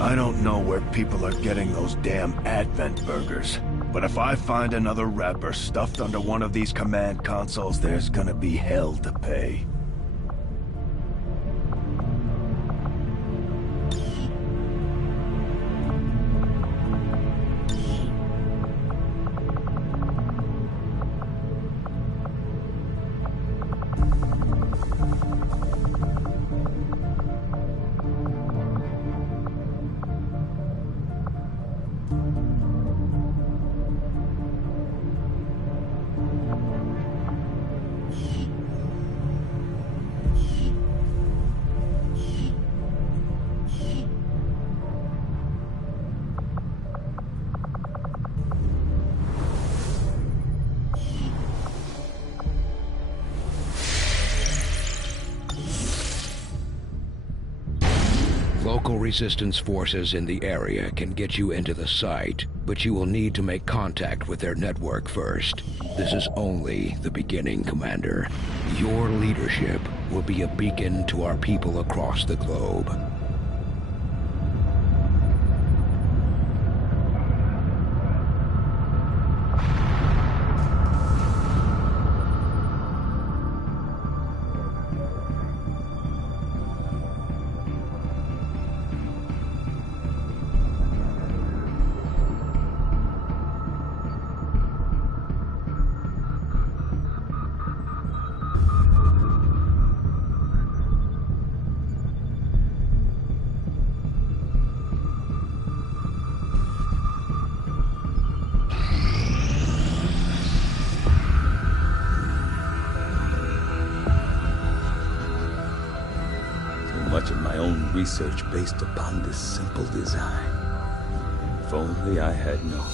I don't know where people are getting those damn Advent burgers, but if I find another wrapper stuffed under one of these command consoles, there's gonna be hell to pay. Local resistance forces in the area can get you into the site, but you will need to make contact with their network first. This is only the beginning, Commander. Your leadership will be a beacon to our people across the globe. Much of my own research based upon this simple design. If only I had known.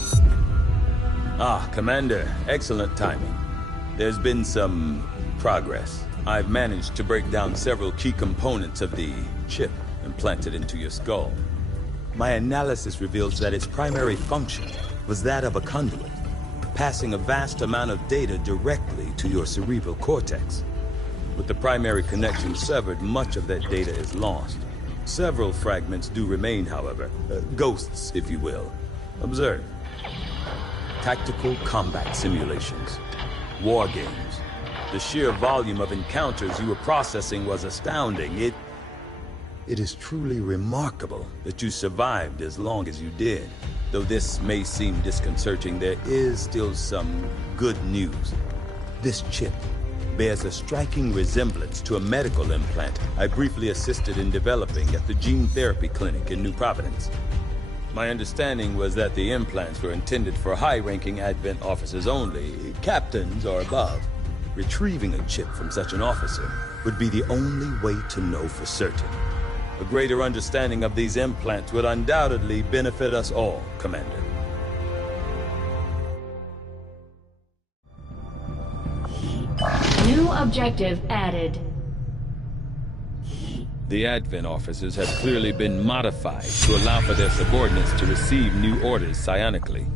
Ah, Commander, excellent timing. There's been some progress. I've managed to break down several key components of the chip implanted into your skull. My analysis reveals that its primary function was that of a conduit, passing a vast amount of data directly to your cerebral cortex. With the primary connection severed, much of that data is lost. Several fragments do remain, however. Ghosts, if you will. Observe. Tactical combat simulations. War games. The sheer volume of encounters you were processing was astounding. It is truly remarkable that you survived as long as you did. Though this may seem disconcerting, there is still some good news. This chip bears a striking resemblance to a medical implant I briefly assisted in developing at the gene therapy clinic in New Providence. My understanding was that the implants were intended for high-ranking Advent officers only, captains or above. Retrieving a chip from such an officer would be the only way to know for certain. A greater understanding of these implants would undoubtedly benefit us all, Commander. New objective added. The Advent officers have clearly been modified to allow for their subordinates to receive new orders psionically.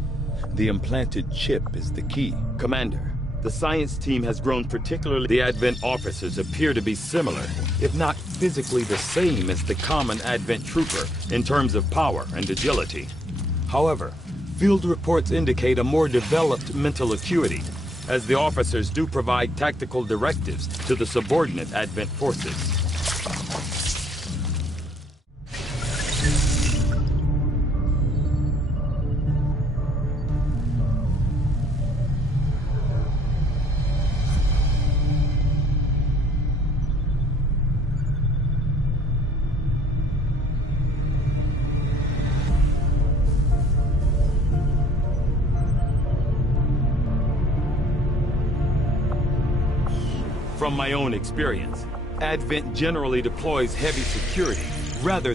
The implanted chip is the key. Commander, the science team has grown particularly. The Advent officers appear to be similar, if not physically the same as the common Advent trooper in terms of power and agility. However, field reports indicate a more developed mental acuity, as the officers do provide tactical directives to the subordinate Advent forces. From my own experience, Advent generally deploys heavy security rather...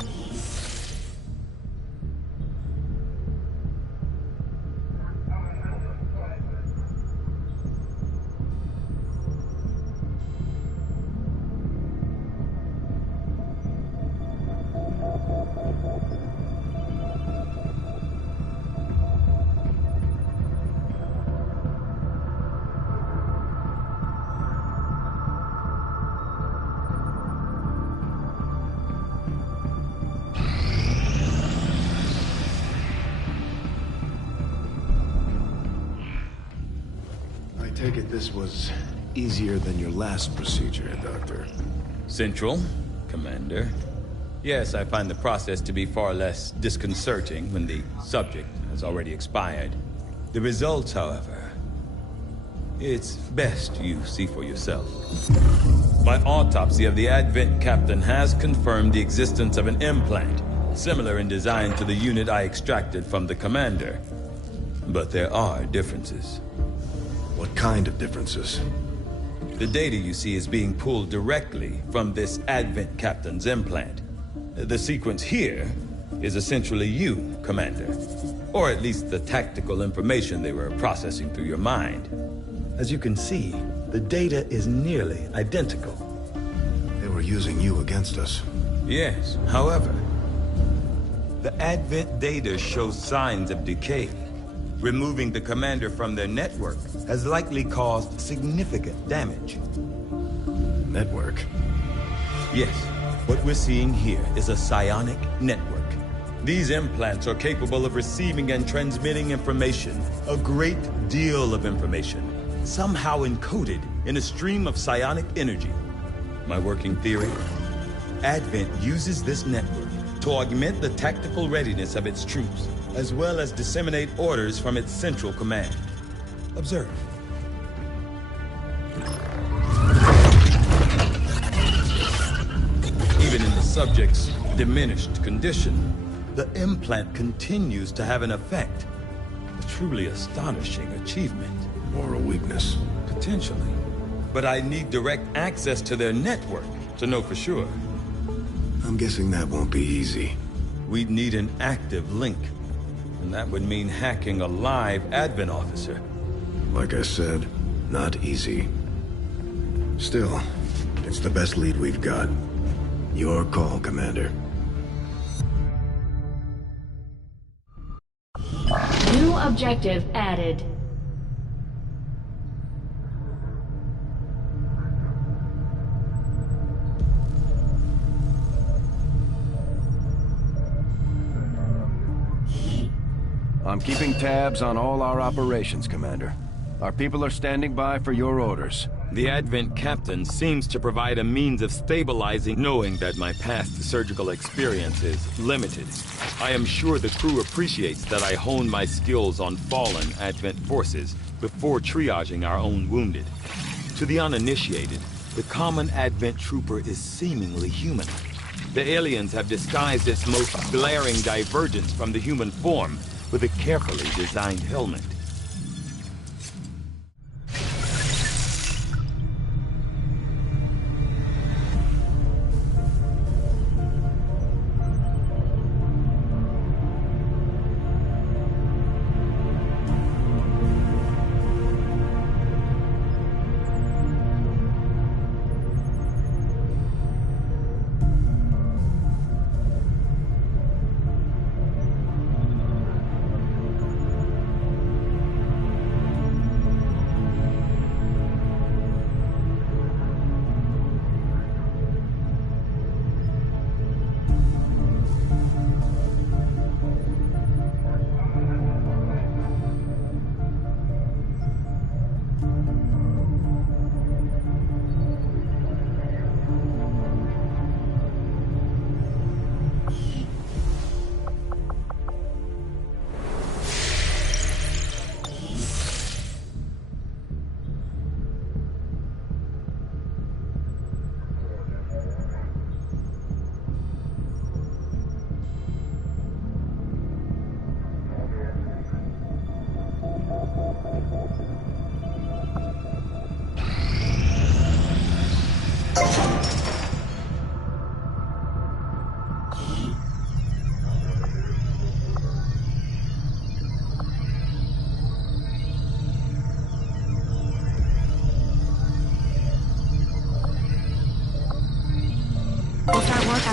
I take it this was easier than your last procedure, Doctor. Central, Commander. Yes, I find the process to be far less disconcerting when the subject has already expired. The results, however, it's best you see for yourself. My autopsy of the Advent captain has confirmed the existence of an implant, similar in design to the unit I extracted from the Commander. But there are differences. What kind of differences? The data you see is being pulled directly from this Advent captain's implant. The sequence here is essentially you, Commander. Or at least the tactical information they were processing through your mind. As you can see, the data is nearly identical. They were using you against us. Yes, however, the Advent data shows signs of decay. Removing the Commander from their network has likely caused significant damage. Network? Yes, what we're seeing here is a psionic network. These implants are capable of receiving and transmitting information, a great deal of information, somehow encoded in a stream of psionic energy. My working theory? Advent uses this network to augment the tactical readiness of its troops, as well as disseminate orders from its central command. Observe. Even in the subject's diminished condition, the implant continues to have an effect. A truly astonishing achievement. Or a weakness? Potentially. But I need direct access to their network to know for sure. I'm guessing that won't be easy. We'd need an active link. And that would mean hacking a live Advent officer. Like I said, not easy. Still, it's the best lead we've got. Your call, Commander. New objective added. I'm keeping tabs on all our operations, Commander. Our people are standing by for your orders. The Advent captain seems to provide a means of stabilizing, knowing that my past surgical experience is limited. I am sure the crew appreciates that I hone my skills on fallen Advent forces before triaging our own wounded. To the uninitiated, the common Advent trooper is seemingly human. The aliens have disguised its most glaring divergence from the human form with a carefully designed helmet.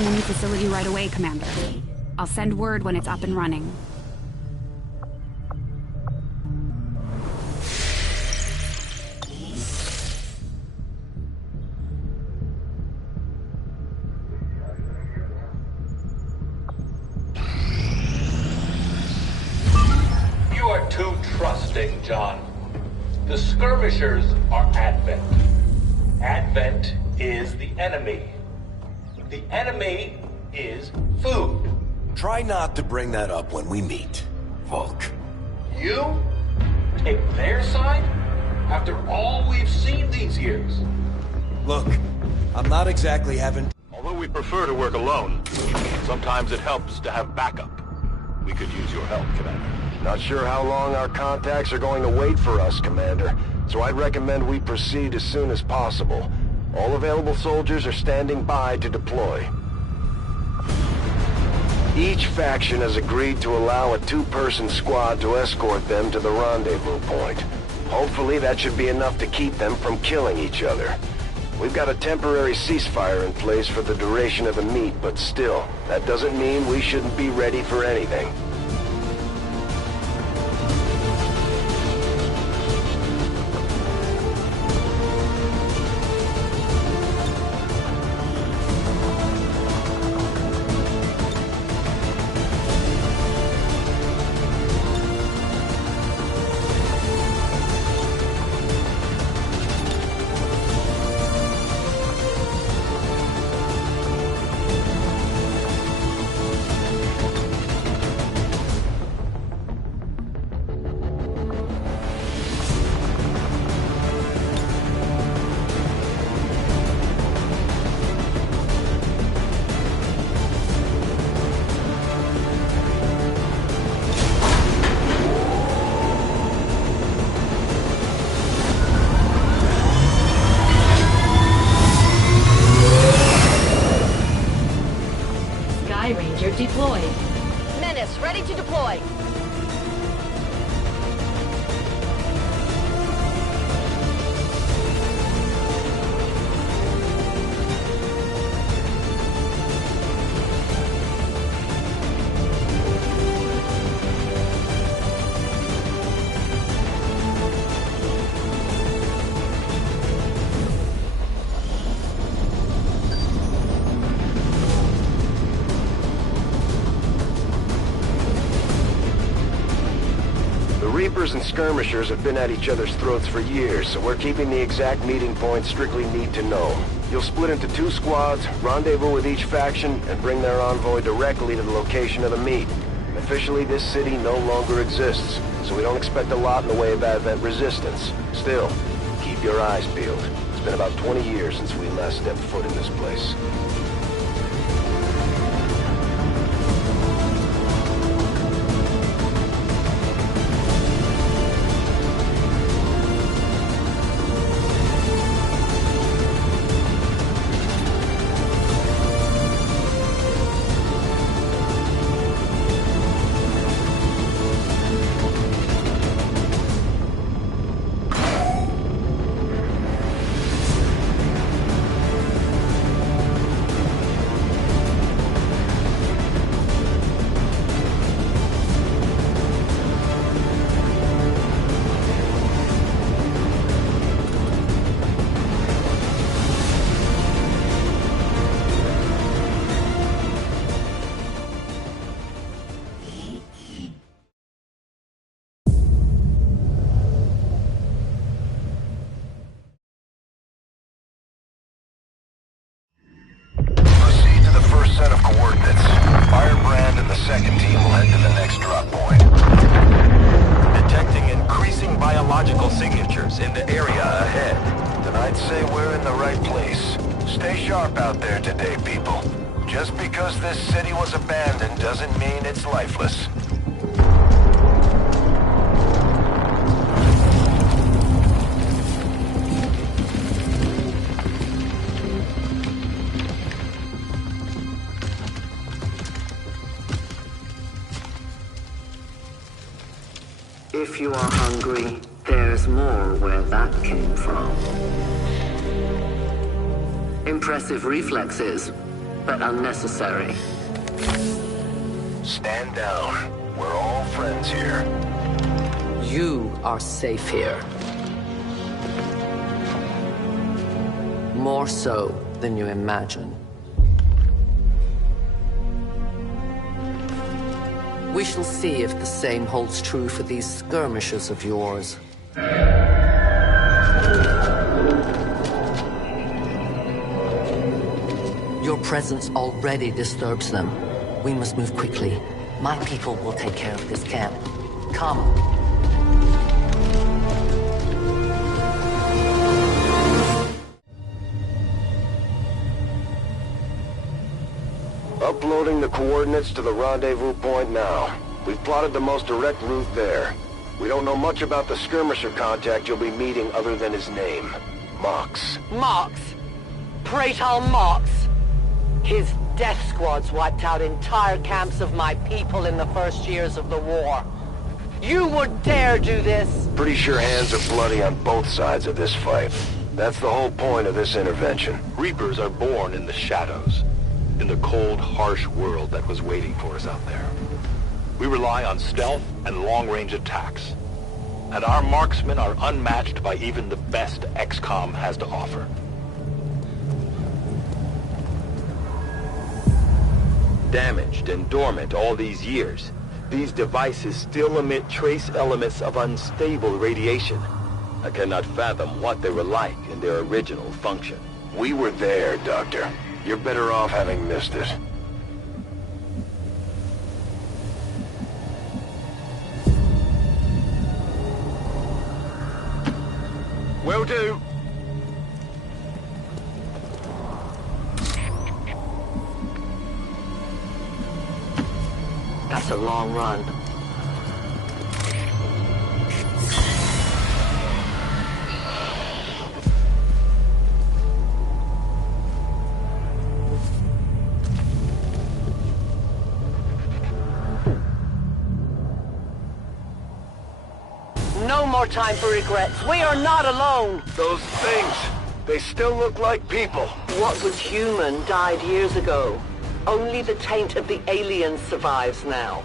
on the new facility right away, Commander. I'll send word when it's up and running. You are too trusting, John. The skirmishers are Advent. Advent is the enemy. The enemy is food. Try not to bring that up when we meet, Volk. You take their side after all we've seen these years. Look, I'm not exactly having... Although we prefer to work alone, sometimes it helps to have backup. We could use your help, Commander. Not sure how long our contacts are going to wait for us, Commander. So I'd recommend we proceed as soon as possible. All available soldiers are standing by to deploy. Each faction has agreed to allow a two-person squad to escort them to the rendezvous point. Hopefully that should be enough to keep them from killing each other. We've got a temporary ceasefire in place for the duration of the meet, but still, that doesn't mean we shouldn't be ready for anything. Ranger deployed. Menace, ready to deploy. Reapers and skirmishers have been at each other's throats for years, so we're keeping the exact meeting point strictly need to know. You'll split into two squads, rendezvous with each faction, and bring their envoy directly to the location of the meet. Officially, this city no longer exists, so we don't expect a lot in the way of Advent resistance. Still, keep your eyes peeled. It's been about 20 years since we last stepped foot in this place. Set of coordinates. Firebrand and the second team will head to the next drop point. Detecting increasing biological signatures in the area ahead. Then I'd say we're in the right place. Stay sharp out there today, people. Just because this city was abandoned doesn't mean it's lifeless. If you are hungry, there's more where that came from. Impressive reflexes. but unnecessary. Stand down. We're all friends here. You are safe here. More so than you imagine. We shall see if the same holds true for these skirmishes of yours. Your presence already disturbs them. We must move quickly. My people will take care of this camp. Come. Uploading the coordinates to the rendezvous point now. We've plotted the most direct route there. We don't know much about the skirmisher contact you'll be meeting other than his name. Mox. Mox? Praetor Mox? His death squads wiped out entire camps of my people in the first years of the war. You would dare do this? Pretty sure hands are bloody on both sides of this fight. That's the whole point of this intervention. Reapers are born in the shadows, in the cold, harsh world that was waiting for us out there. We rely on stealth and long-range attacks, and our marksmen are unmatched by even the best XCOM has to offer. Damaged and dormant all these years, these devices still emit trace elements of unstable radiation. I cannot fathom what they were like in their original function. We were there, Doctor. You're better off having missed it. Will do. That's a long run. No more time for regrets. We are not alone. Those things, they still look like people. What was human died years ago. Only the taint of the aliens survives now.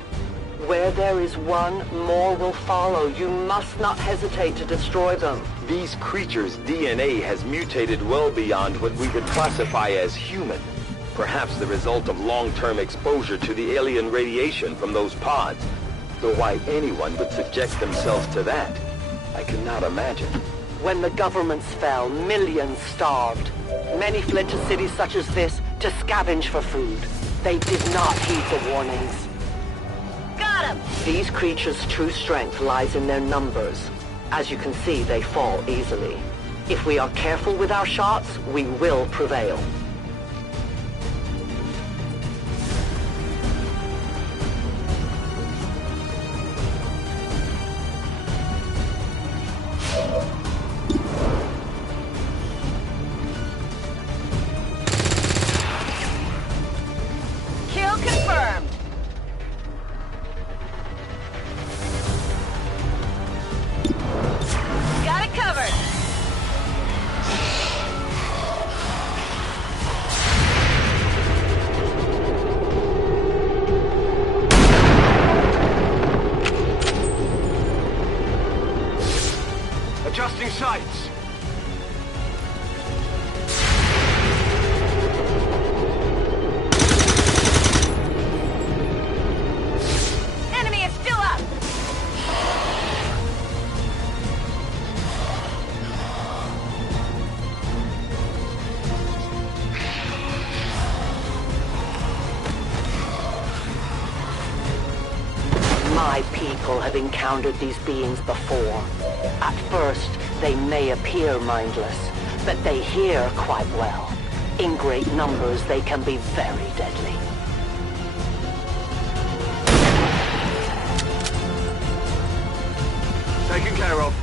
Where there is one, more will follow. You must not hesitate to destroy them. These creatures' DNA has mutated well beyond what we could classify as human. Perhaps the result of long-term exposure to the alien radiation from those pods. Though why anyone would subject themselves to that, I cannot imagine. When the governments fell, millions starved. Many fled to cities such as this to scavenge for food. They did not heed the warnings. Got him! These creatures' true strength lies in their numbers. As you can see, they fall easily. If we are careful with our shots, we will prevail. Kill confirmed. Got it covered. Adjusting sights. Enemy is still up. My people have encountered these beings before. At first, they may appear mindless, but they hear quite well. In great numbers, they can be very deadly. Taken care of.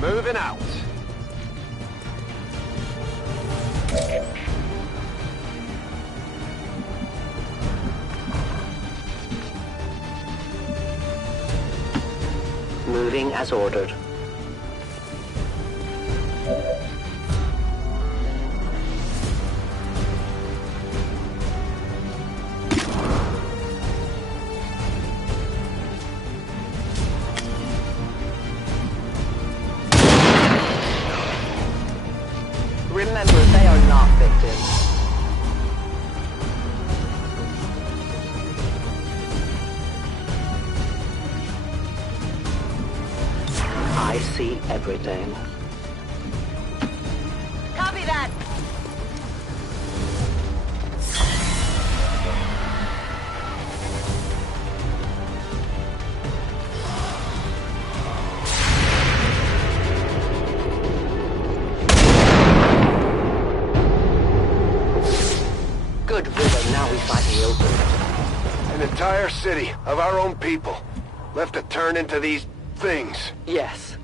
Moving out. Moving as ordered. Remember, they are not victims. I see everything. Copy that. Good riddance, now we fight the open. An entire city of our own people left to turn into these things. Yes.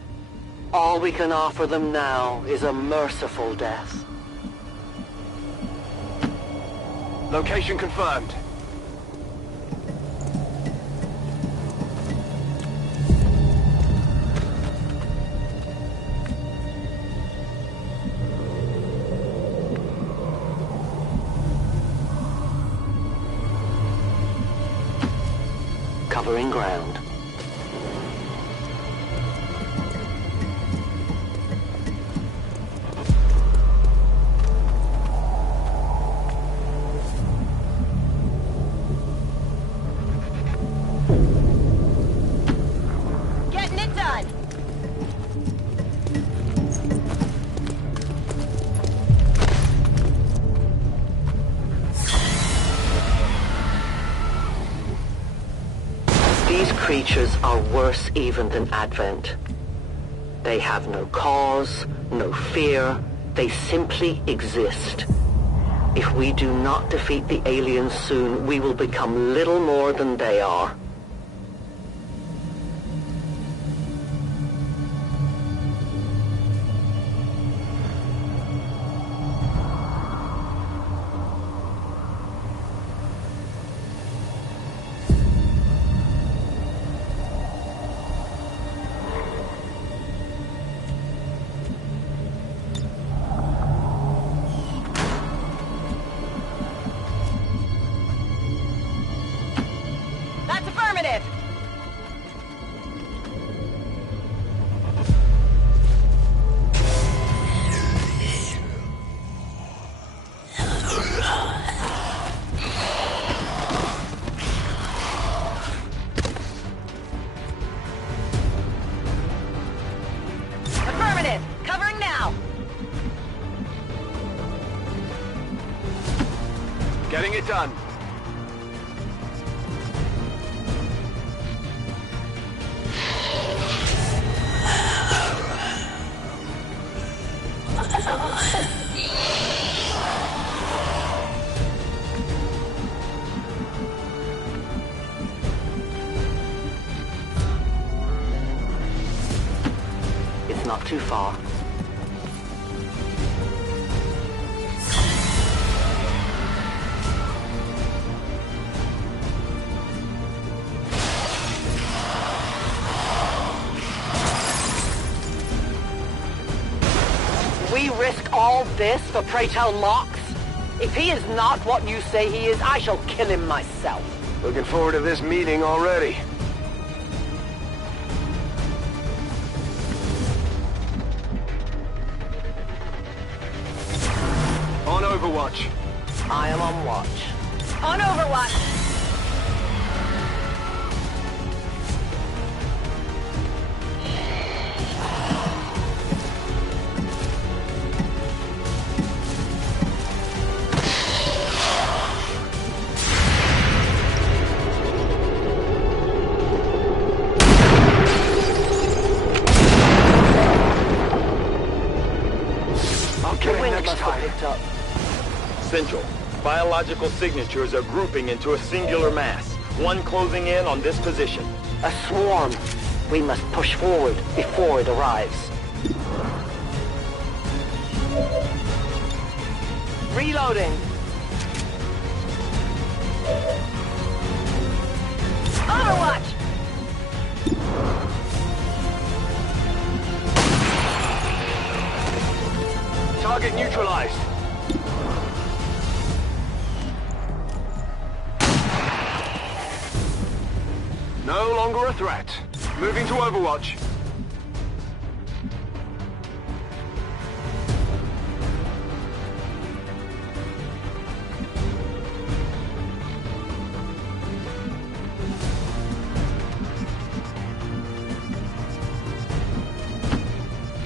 All we can offer them now is a merciful death. Location confirmed. Covering ground. Getting it done. These creatures are worse even than Advent. They have no cause, no fear. They simply exist. If we do not defeat the aliens soon, we will become little more than they are. That's affirmative. Affirmative. Covering now. Getting it done. It's not too far. We risk all this for pray tell Mox? If he is not what you say he is, I shall kill him myself. Looking forward to this meeting already. On Overwatch. I am on watch. On Overwatch. Central. Biological signatures are grouping into a singular mass. One closing in on this position. A swarm. We must push forward before it arrives. Reloading. Overwatch! Target neutralized. No longer a threat. Moving to Overwatch.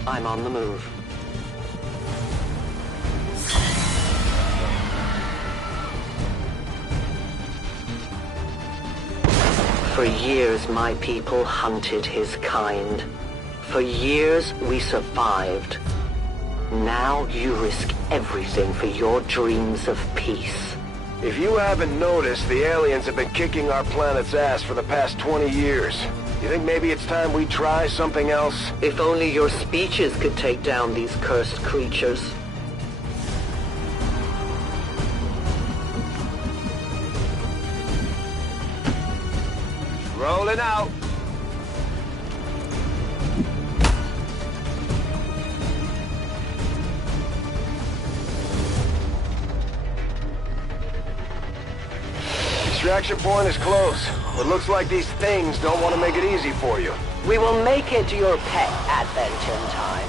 I'm on the move. For years, my people hunted his kind. For years, we survived. Now you risk everything for your dreams of peace. If you haven't noticed, the aliens have been kicking our planet's ass for the past 20 years. You think maybe it's time we try something else? If only your speeches could take down these cursed creatures. Rolling out. Extraction point is close, but looks like these things don't want to make it easy for you. We will make it your pet advent in time.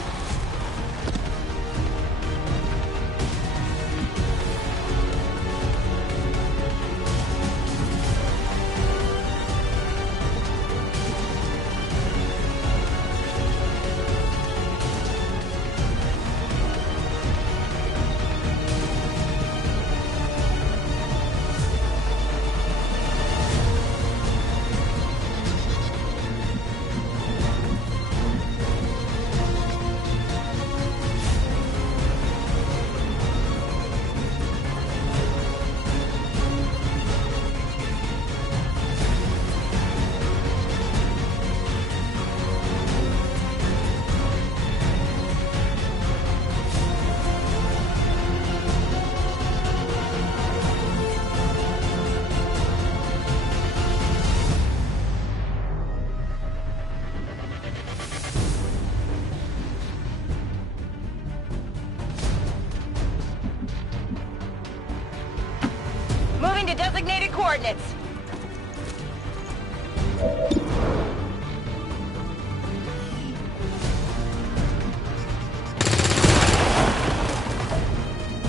Moving to designated coordinates.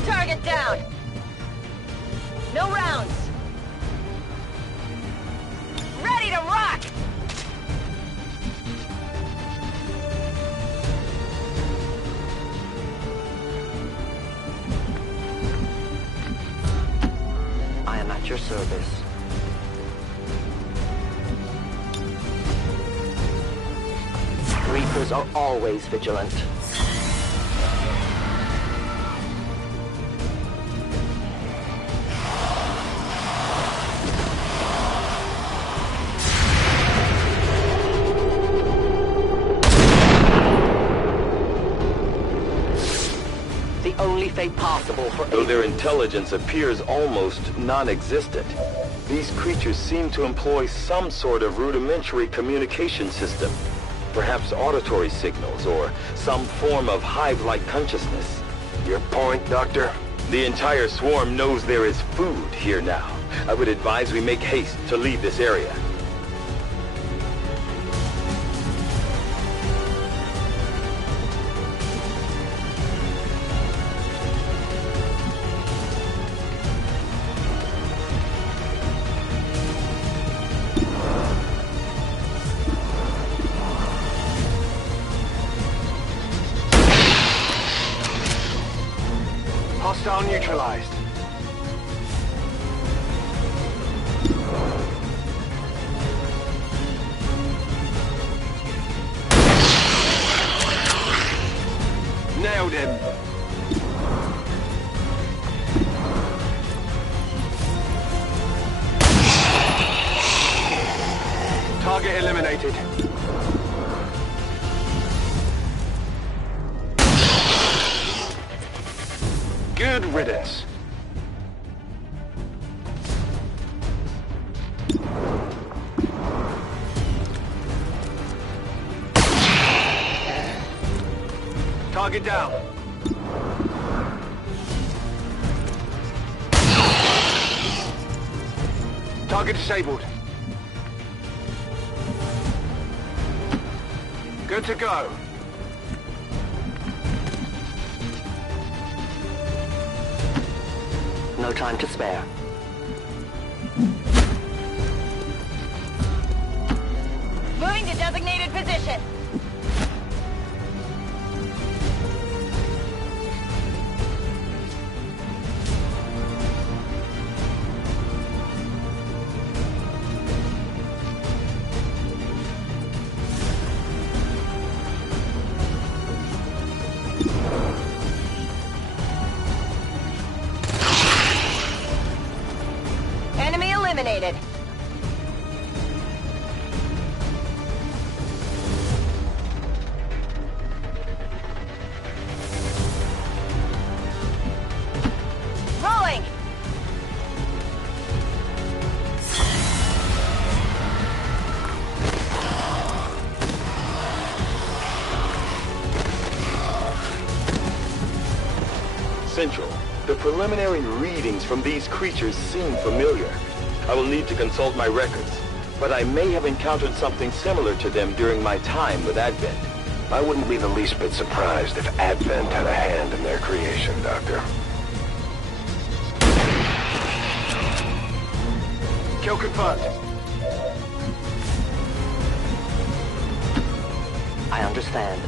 Target down. No rounds. Ready to rock! I am at your service. Reapers are always vigilant. The only fate possible for Though their intelligence appears almost non-existent, these creatures seem to employ some sort of rudimentary communication system. Perhaps auditory signals or some form of hive-like consciousness. Your point, Doctor? The entire swarm knows there is food here now. I would advise we make haste to leave this area. Hostile neutralized. Nailed him. Target eliminated. Good Good riddance. Target down. Target disabled. Good to go. No time to spare. Moving to designated position. Enemy eliminated. Rolling. Central, the preliminary readings from these creatures seem familiar. I will need to consult my records, but I may have encountered something similar to them during my time with Advent. I wouldn't be the least bit surprised if Advent had a hand in their creation, Doctor. Kill confirmed. I understand.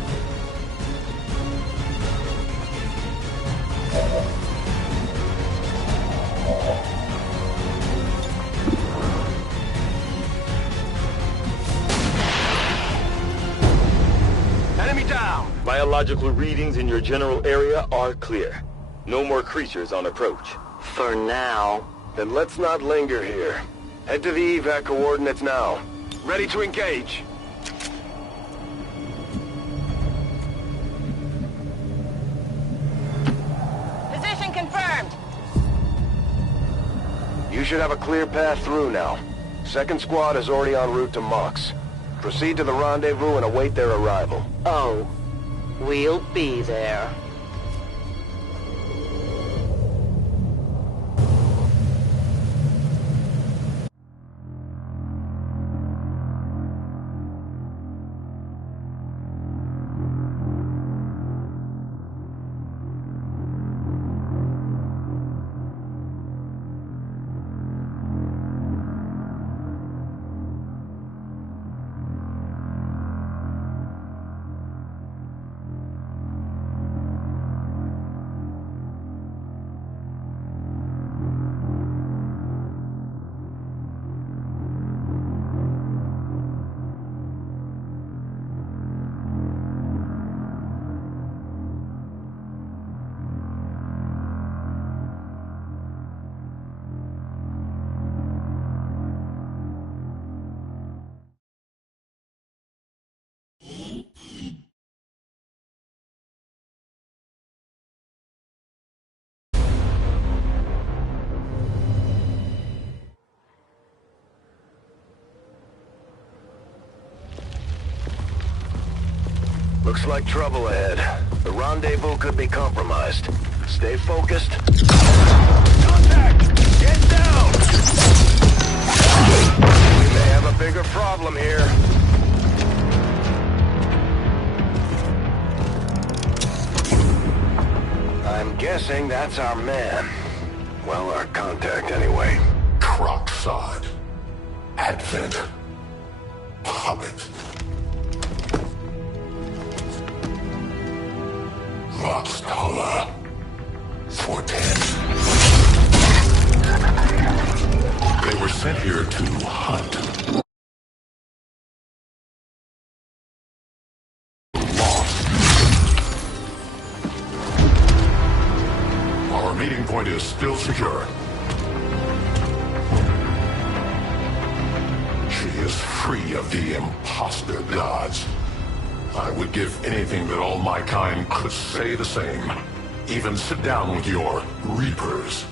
Enemy down. Biological readings in your general area are clear. No more creatures on approach. For now. Then let's not linger here. Head to the evac coordinates now. Ready to engage. Position confirmed. You should have a clear path through now. Second squad is already en route to Mox. Proceed to the rendezvous and await their arrival. Oh, we'll be there. Looks like trouble ahead. The rendezvous could be compromised. Stay focused. Contact! Get down! We may have a bigger problem here. I'm guessing that's our man. Well, our contact anyway. Crocksod. Advent. Hobbit. Roxtala. 410. They were sent here to hunt. Lost. Our meeting point is still secure. She is free of the imposter gods. I would give anything that all my kind could say the same. even sit down with your Reapers.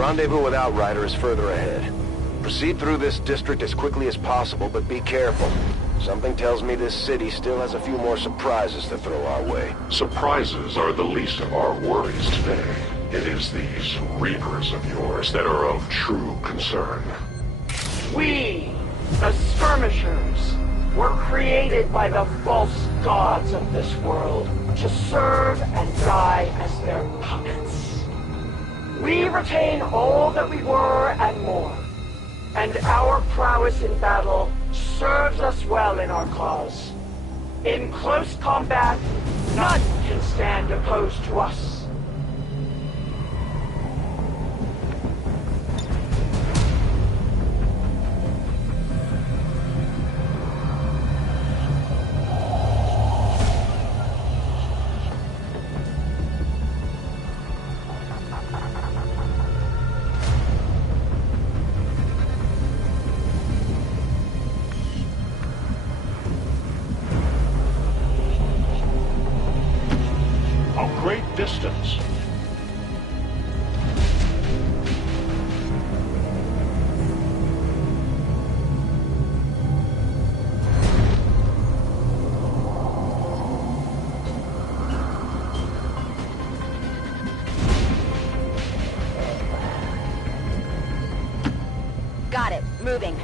Rendezvous with Outrider is further ahead. Proceed through this district as quickly as possible, but be careful. Something tells me this city still has a few more surprises to throw our way. Surprises are the least of our worries today. It is these Reapers of yours that are of true concern. We, the Skirmishers, were created by the false gods of this world to serve and die as their puppets. We retain all that we were and more, and our prowess in battle serves us well in our cause. In close combat, none can stand opposed to us. Distance. Got it. Moving.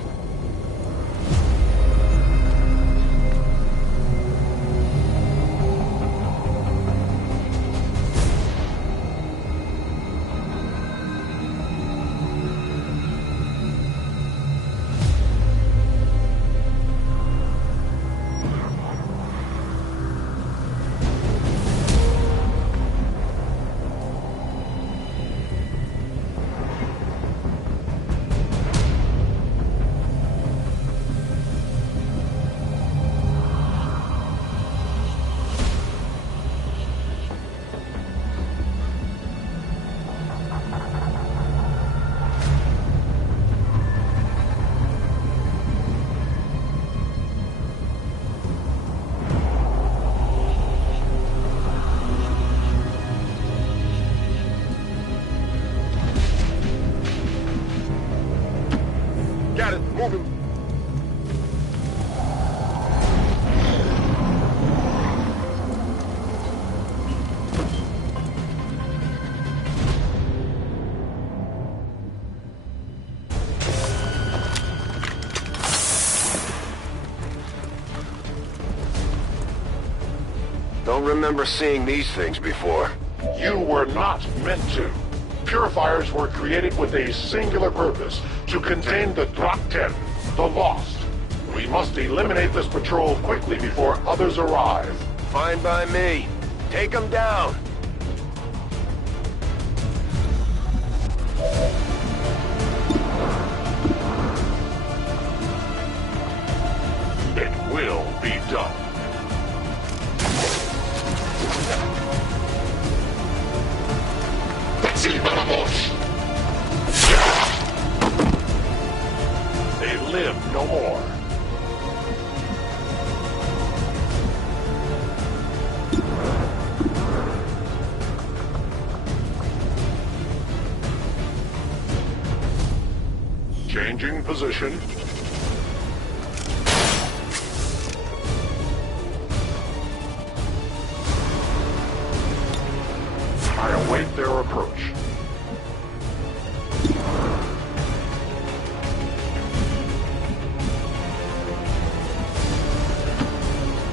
Got it. Moving. Don't remember seeing these things before. You were not meant to. Purifiers were created with a singular purpose, to contain the Drak-10, the Lost. We must eliminate this patrol quickly before others arrive. Fine by me. Take them down. It will be done. They live no more. Changing position. I await their approach.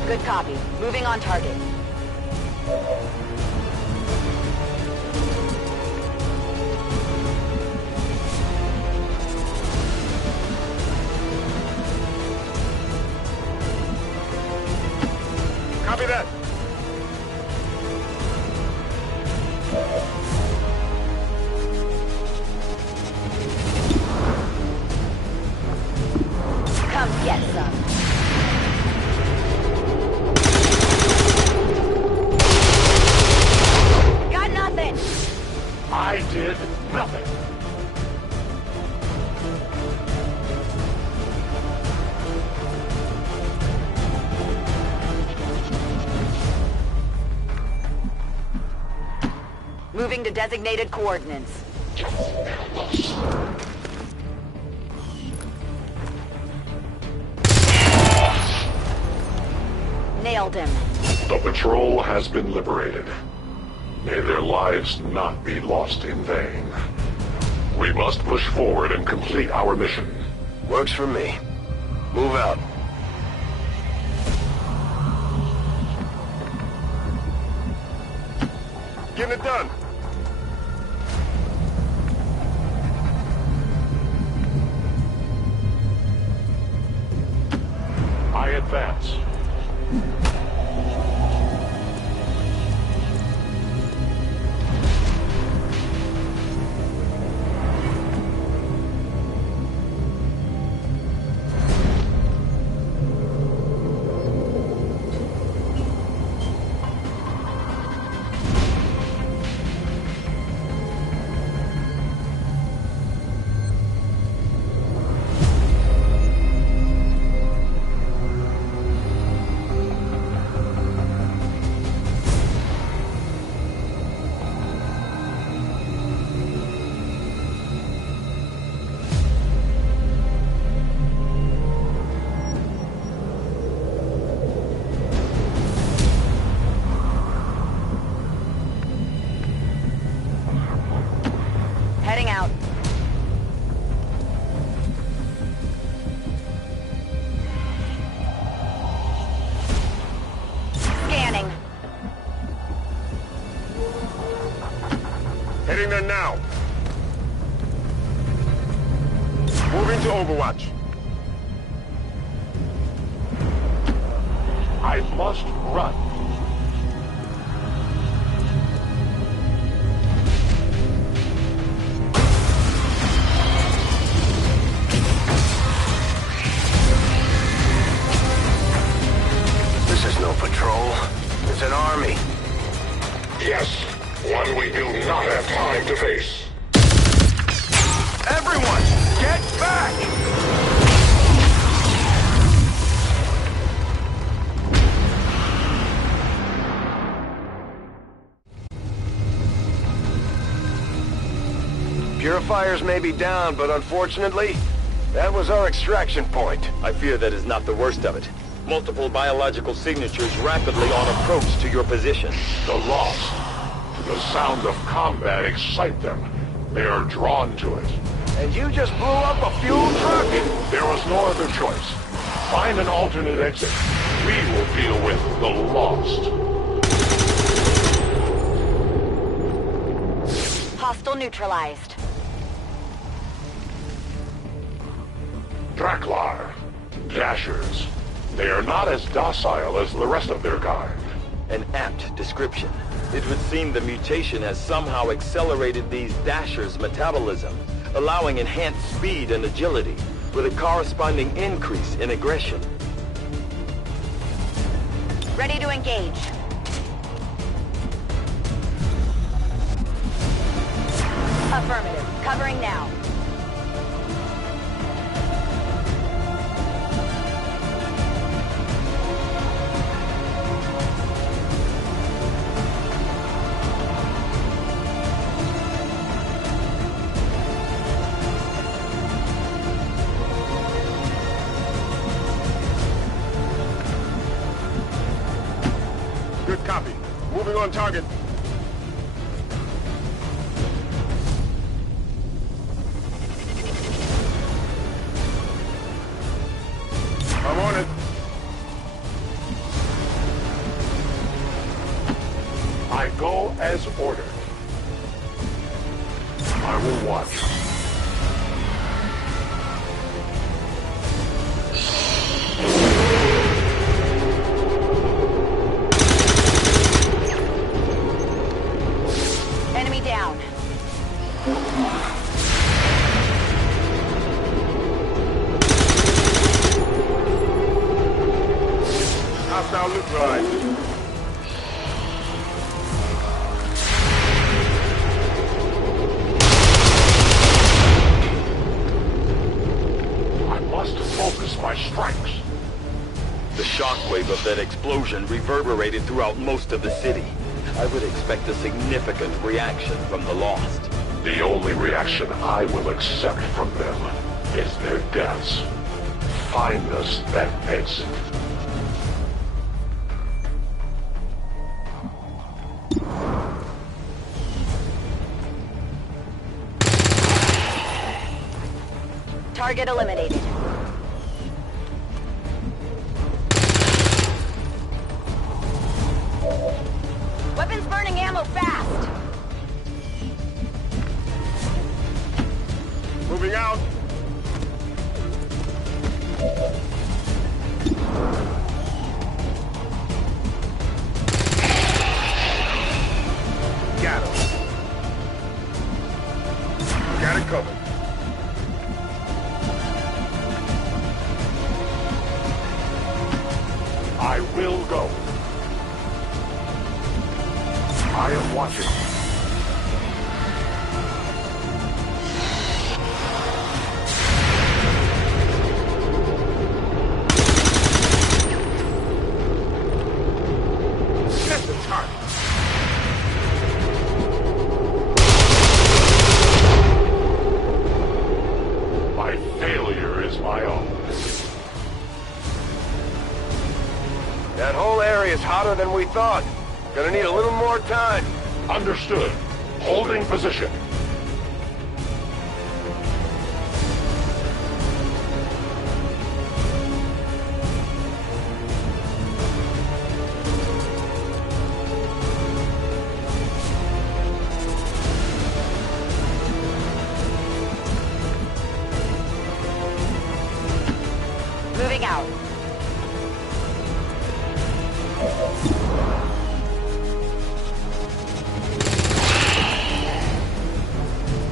Good copy. Moving on target. Copy that. Come get some. Got nothing. I did nothing. Moving to designated coordinates. Nailed him. The patrol has been liberated. May their lives not be lost in vain. We must push forward and complete our mission. Works for me. Move out. Getting it done. advance. Heading out. Scanning. Heading there now. Moving to Overwatch. I must run. This is no patrol. It's an army. Yes, one we do not have time to face. Everyone, get back! Purifiers may be down, but unfortunately, that was our extraction point. I fear that is not the worst of it. Multiple biological signatures rapidly on approach to your position. The lost. The sound of combat excite them. They are drawn to it. And you just blew up a fuel truck? There was no other choice. Find an alternate exit. We will deal with the lost. Hostile neutralized. Draklar. Dashers. They are not as docile as the rest of their kind. An apt description. It would seem the mutation has somehow accelerated these Dashers' metabolism, allowing enhanced speed and agility, with a corresponding increase in aggression. Ready to engage. Affirmative. Covering now. Good copy. Moving on target. I'm on it. I go as ordered. I will watch. Enemy down. Hostile neutralized. I must focus my strikes. The shockwave of that explosion reverberated throughout most of the city. I would expect a significant reaction from the lost. The only reaction I will accept from them is their deaths. Find us that exit. Target eliminated. Weapons burning ammo fast. Moving out. covered. I will go. I am watching. Set the target. My failure is my own. That whole area is hotter than we thought. Gonna need a little more time. Understood. Holding position. Moving out.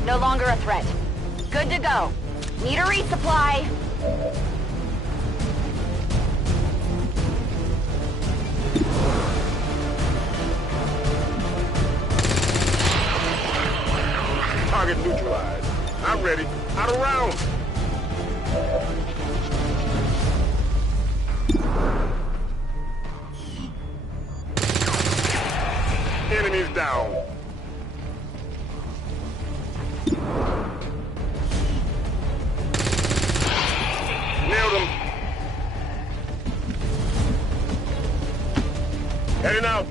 No longer a threat. Good to go. Need a resupply. Target neutralized. I'm ready. Out of rounds. Enemies down. Nailed him. Heading out.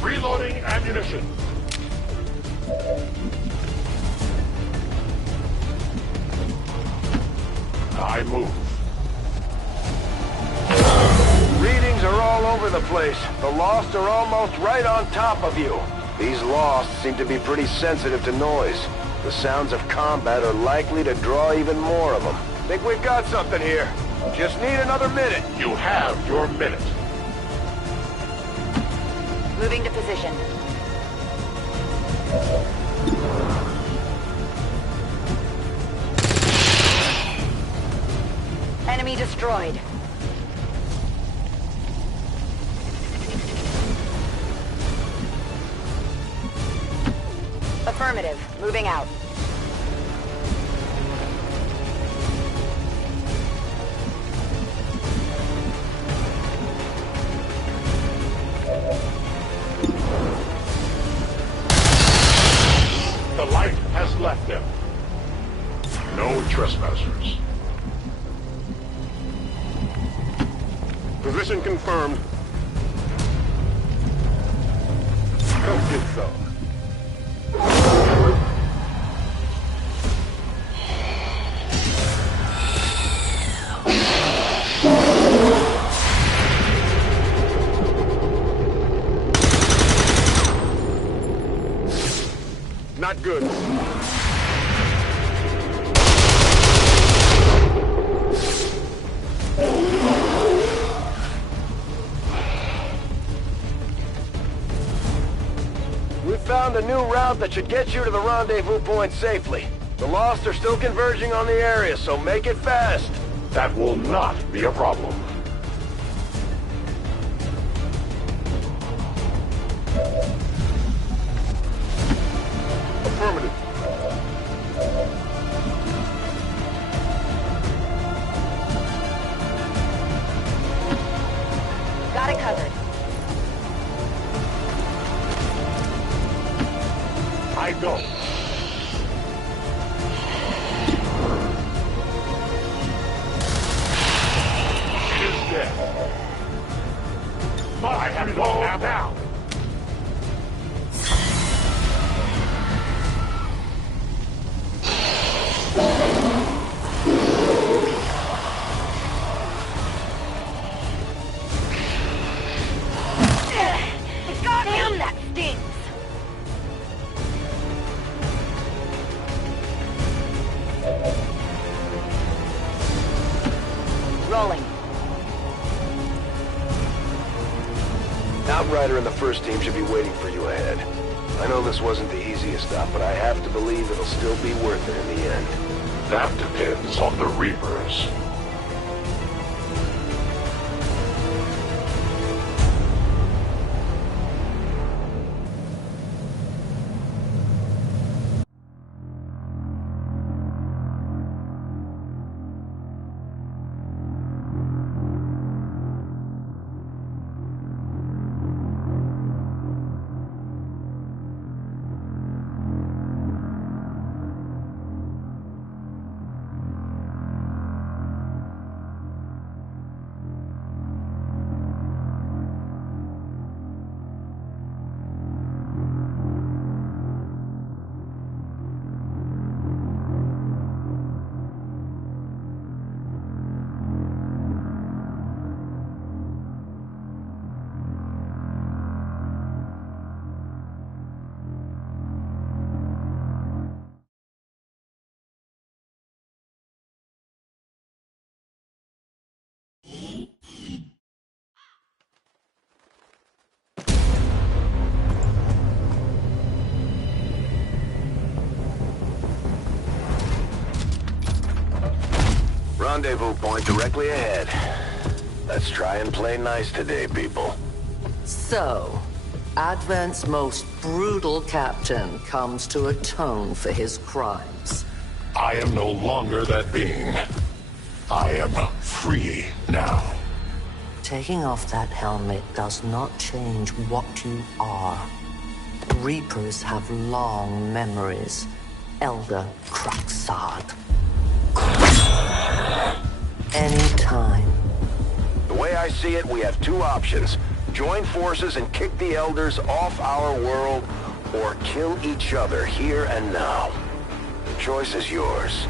Reloading ammunition. I move. Readings are all over the place. The Lost are almost right on top of you. These Lost seem to be pretty sensitive to noise. The sounds of combat are likely to draw even more of them. Think we've got something here. Just need another minute. You have your minute. Moving to position. Enemy destroyed. Affirmative. Moving out. The light has left them. No trespassers. Position confirmed. Come get some. Not good. We found a new route that should get you to the rendezvous point safely. The Lost are still converging on the area, so make it fast. That will not be a problem. Affirmative. Got it covered. I go. It is dead. But I have it all now. Damn, that stings! Rolling. Outrider and the first team should be waiting for you ahead. I know this wasn't the easiest stop, but I have to believe it'll still be worth it in the end. That depends on the Reapers. Rendezvous point directly ahead. Let's try and play nice today, people. So, Advent's most brutal captain comes to atone for his crimes. I am no longer that being. I am free now. Taking off that helmet does not change what you are. Reapers have long memories. Elder Craxad. Anytime. The way I see it, we have two options. Join forces and kick the Elders off our world, or kill each other here and now. The choice is yours.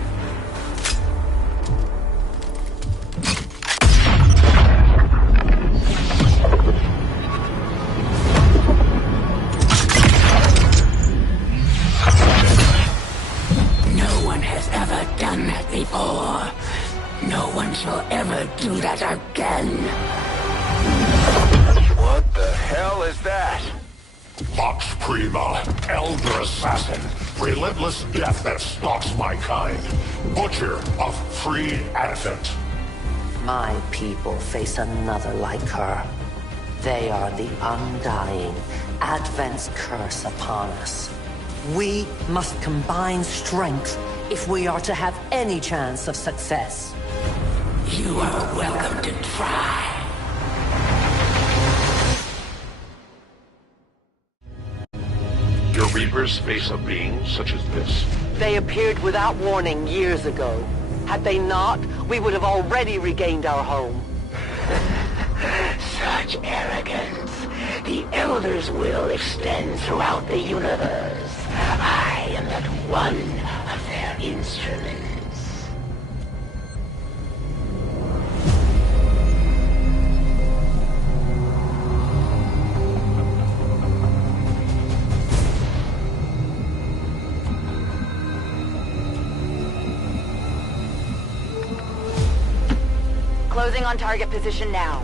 No one has ever done that before. No one shall ever do that again. What the hell is that? Vox Prima, Elder Assassin, relentless death that stalks my kind. Butcher of free Advent. My people face another like her. They are the undying, Advent's curse upon us. We must combine strength if we are to have any chance of success. You are welcome to try. Your Reapers face a being such as this? They appeared without warning years ago. Had they not, we would have already regained our home. Such arrogance. The Elder's will extends throughout the universe. I am but one of their instruments. Closing on target position now.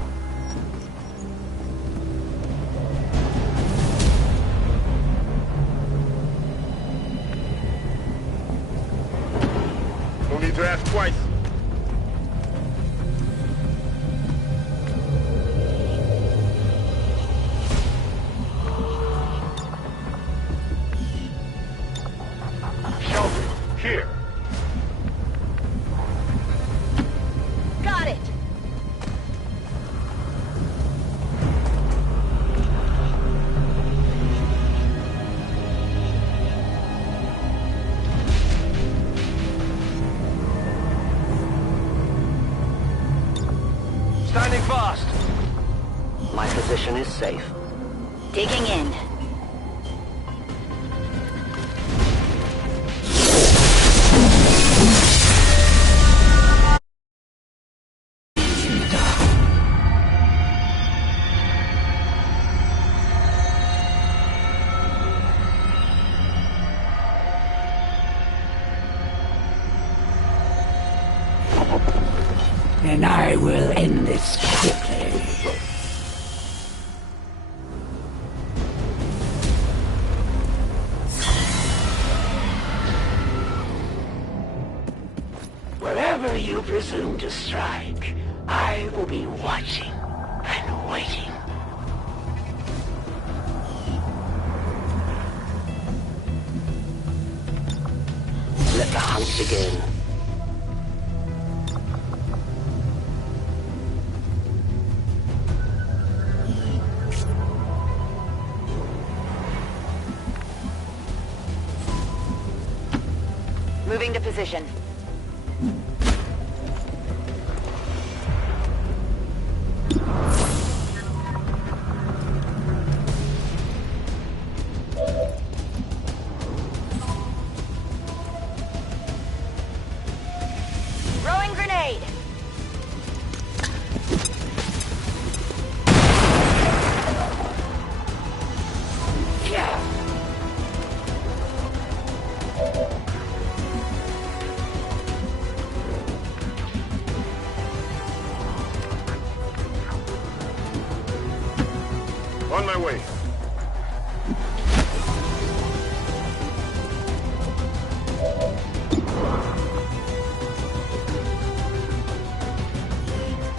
No need to ask twice. Shelby, here. Got it! Standing fast. My position is safe. Digging in. And I will end this quickly. never you presume to strike, I will be watching and waiting. Let the hunt begin. Moving to position. Throwing grenade. On my way.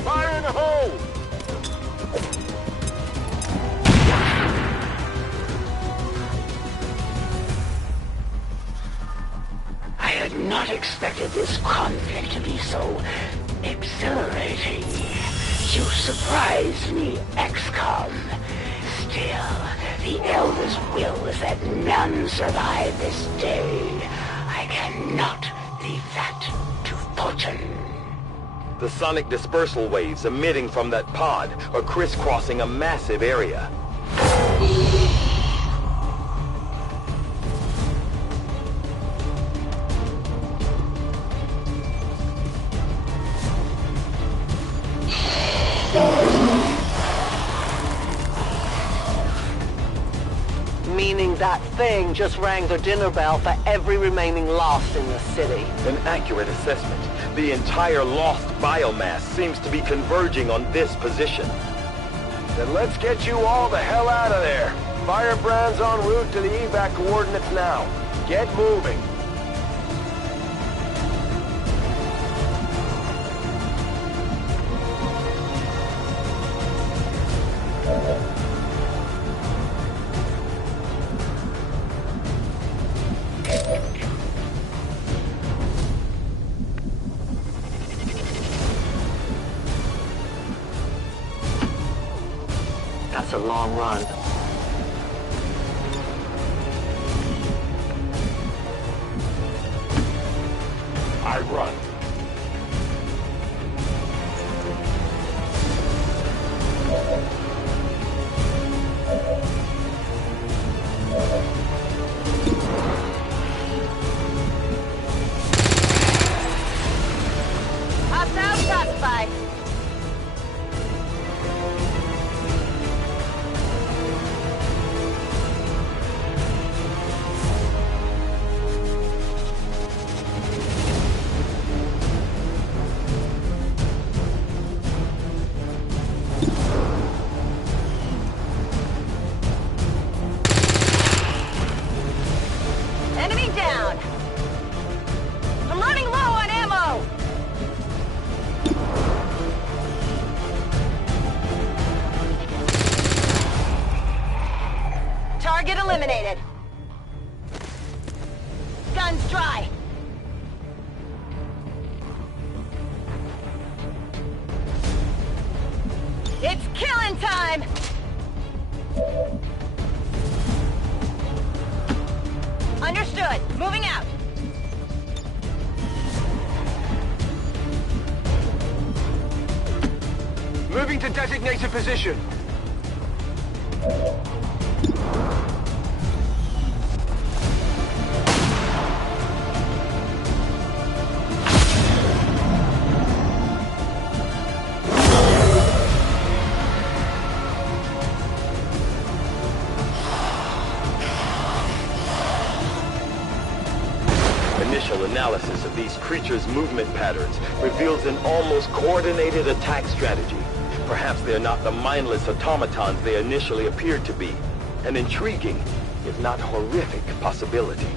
Fire in the hole! I had not expected this conflict to be so exhilarating. You surprised me, XCOM. Still, the Elder's will is that none survive this day. I cannot leave that to fortune. The sonic dispersal waves emitting from that pod are crisscrossing a massive area. Meaning that thing just rang the dinner bell for every remaining lost in the city. An accurate assessment. The entire lost biomass seems to be converging on this position. Then let's get you all the hell out of there. Firebrand's en route to the evac coordinates now. Get moving. That's a long run. I run. Hostile classified. Enemy down! I'm running low on ammo! Target eliminated. Guns dry. It's killing time! Understood. Moving out. Moving to designated position. Initial analysis of these creatures' movement patterns reveals an almost coordinated attack strategy. Perhaps they're not the mindless automatons they initially appeared to be. An intriguing, if not horrific, possibility.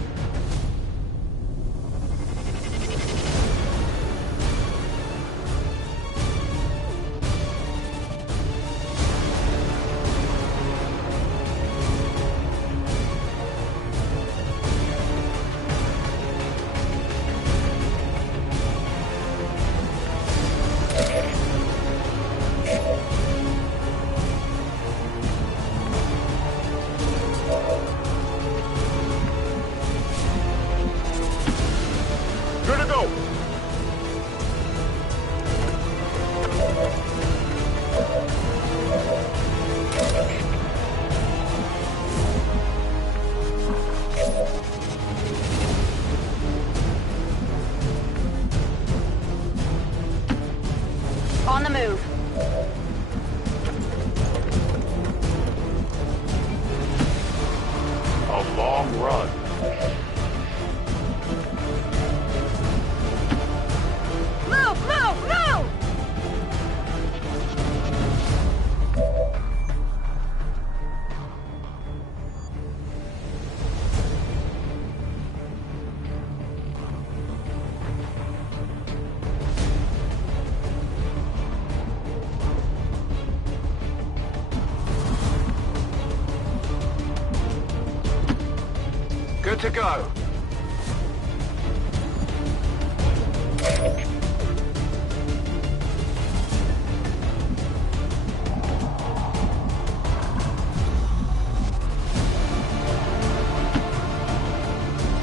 Good to go.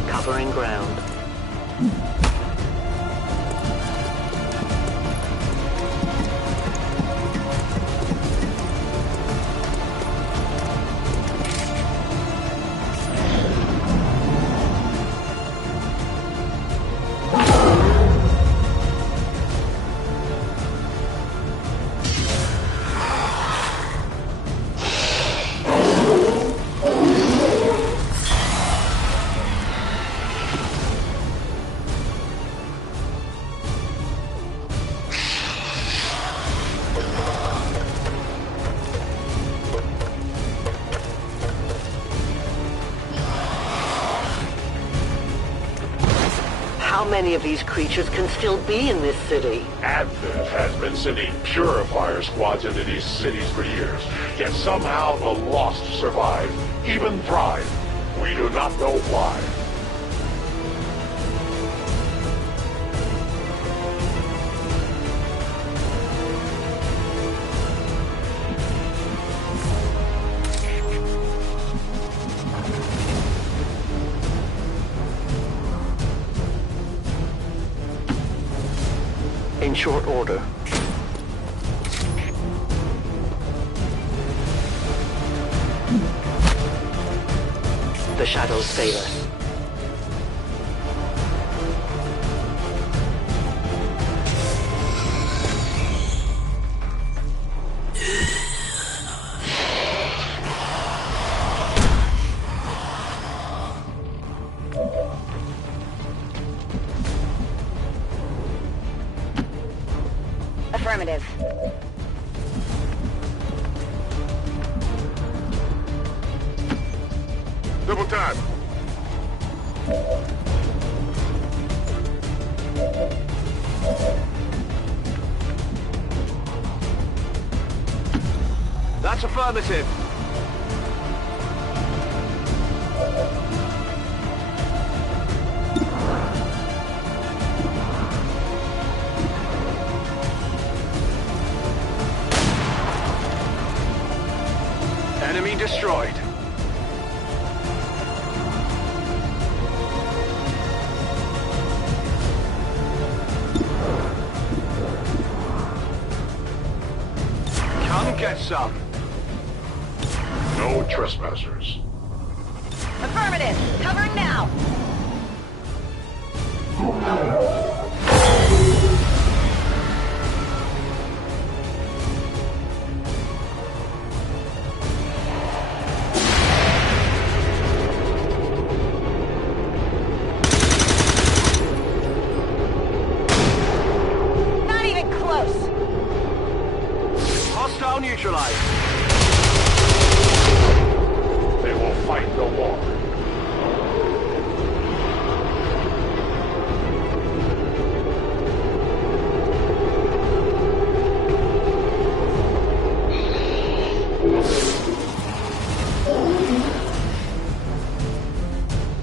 Covering ground. How many of these creatures can still be in this city? Advent has been sending purifier squads into these cities for years, yet somehow the Lost survive, even thrive. We do not know why. In short order. The shadows fail us. Affirmative. Double time. That's affirmative. Enemy destroyed. Come get some. No trespassers. Affirmative. Covering now. Not even close. Hostile neutralized. They will fight no more.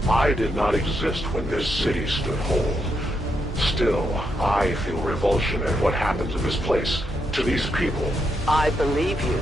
I did not exist when this city stood whole. Still, I feel revulsion at what happened to this place, to these people. I believe you.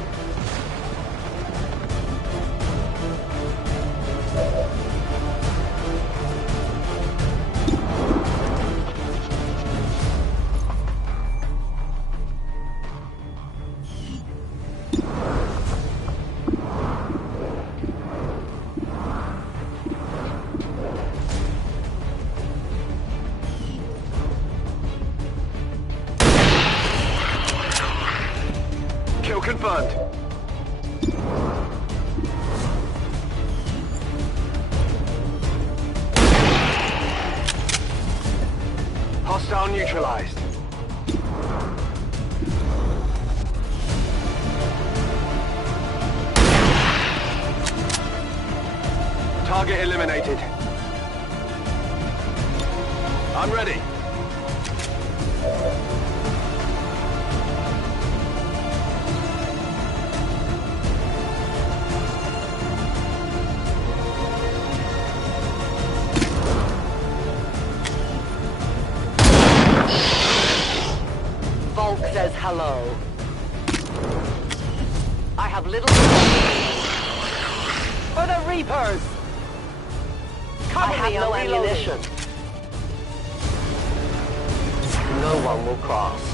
Kill confirmed. Hostile neutralized. Target eliminated. I'm ready. says hello. I have little for the Reapers. Cover me, no ammunition. No one will cross.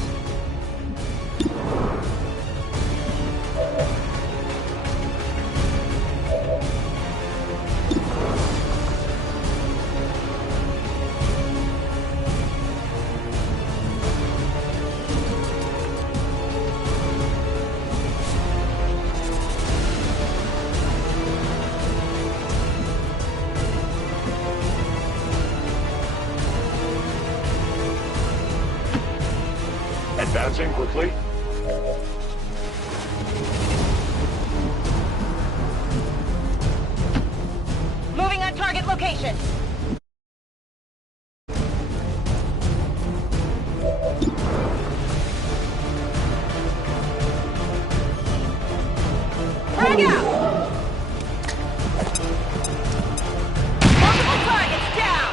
Advancing quickly. Moving on target location. Frag out! Multiple targets down!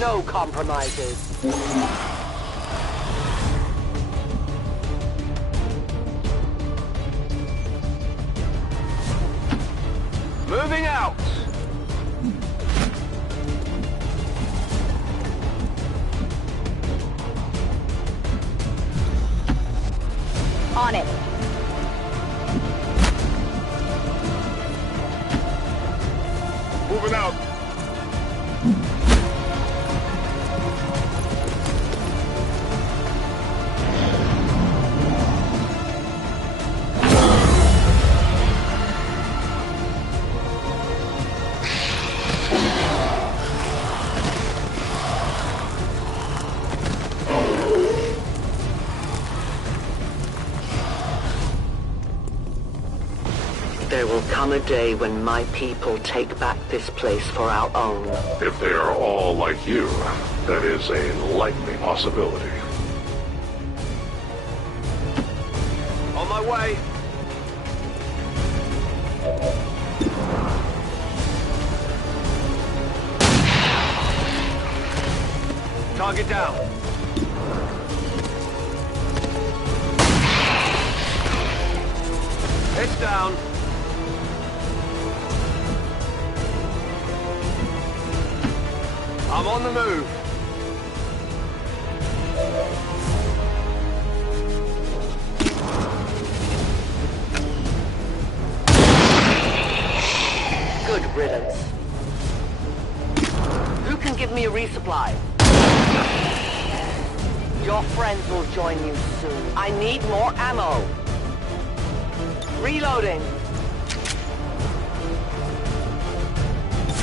No compromises. Moving out! On it. Moving out. There will come a day when my people take back this place for our own. If they are all like you, that is a likely possibility. On my way. Target down. It's down. I'm on the move. Good riddance. Who can give me a resupply? Your friends will join you soon. I need more ammo. Reloading.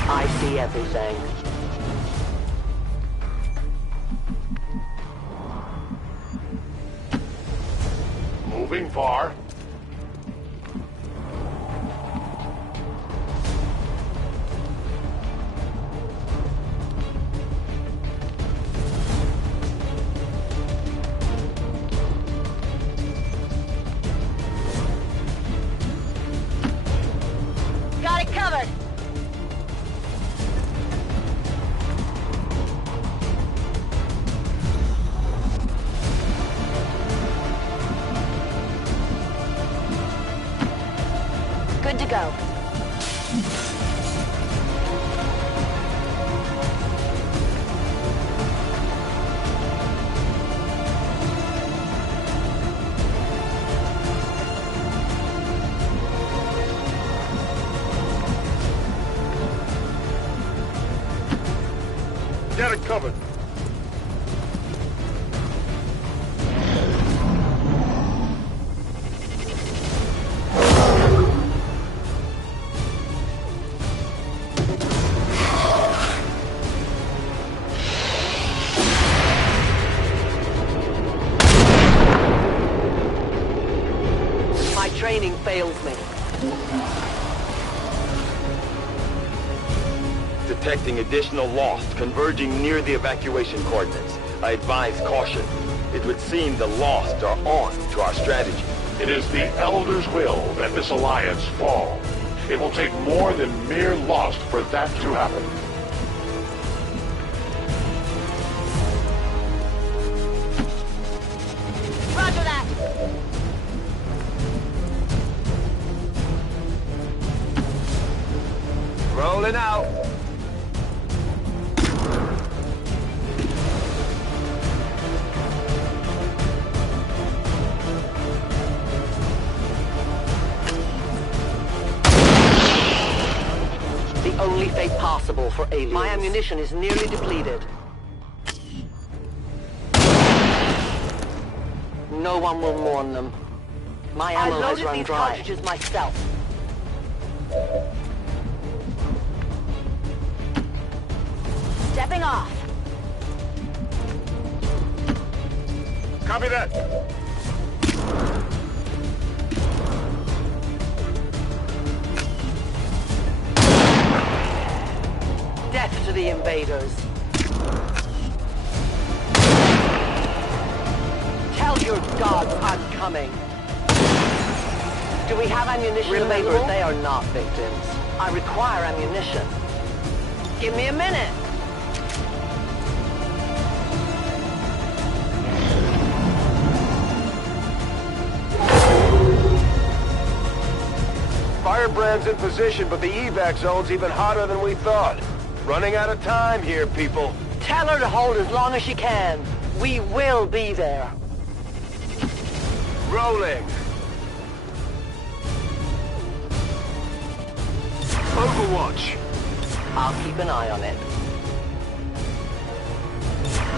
I see everything. Moving far. Got it covered. Good to go. Get it covered. My training fails me. Detecting additional Lost converging near the evacuation coordinates. I advise caution. It would seem the Lost are on to our strategy. It is the Elder's will that this alliance fall. It will take more than mere loss for that to happen. Roger that. Rolling out. The only fate possible for aliens. My ammunition is nearly depleted. No one will mourn them. My ammo has run dry. I loaded these cartridges myself. Stepping off. Copy that. Death to the invaders. Tell your gods I'm coming. Do we have ammunition available? Remember, they are not victims. I require ammunition. Give me a minute. Firebrand's in position, but the evac zone's even hotter than we thought. Running out of time here, people. Tell her to hold as long as she can. We will be there. Rolling. Overwatch. I'll keep an eye on it.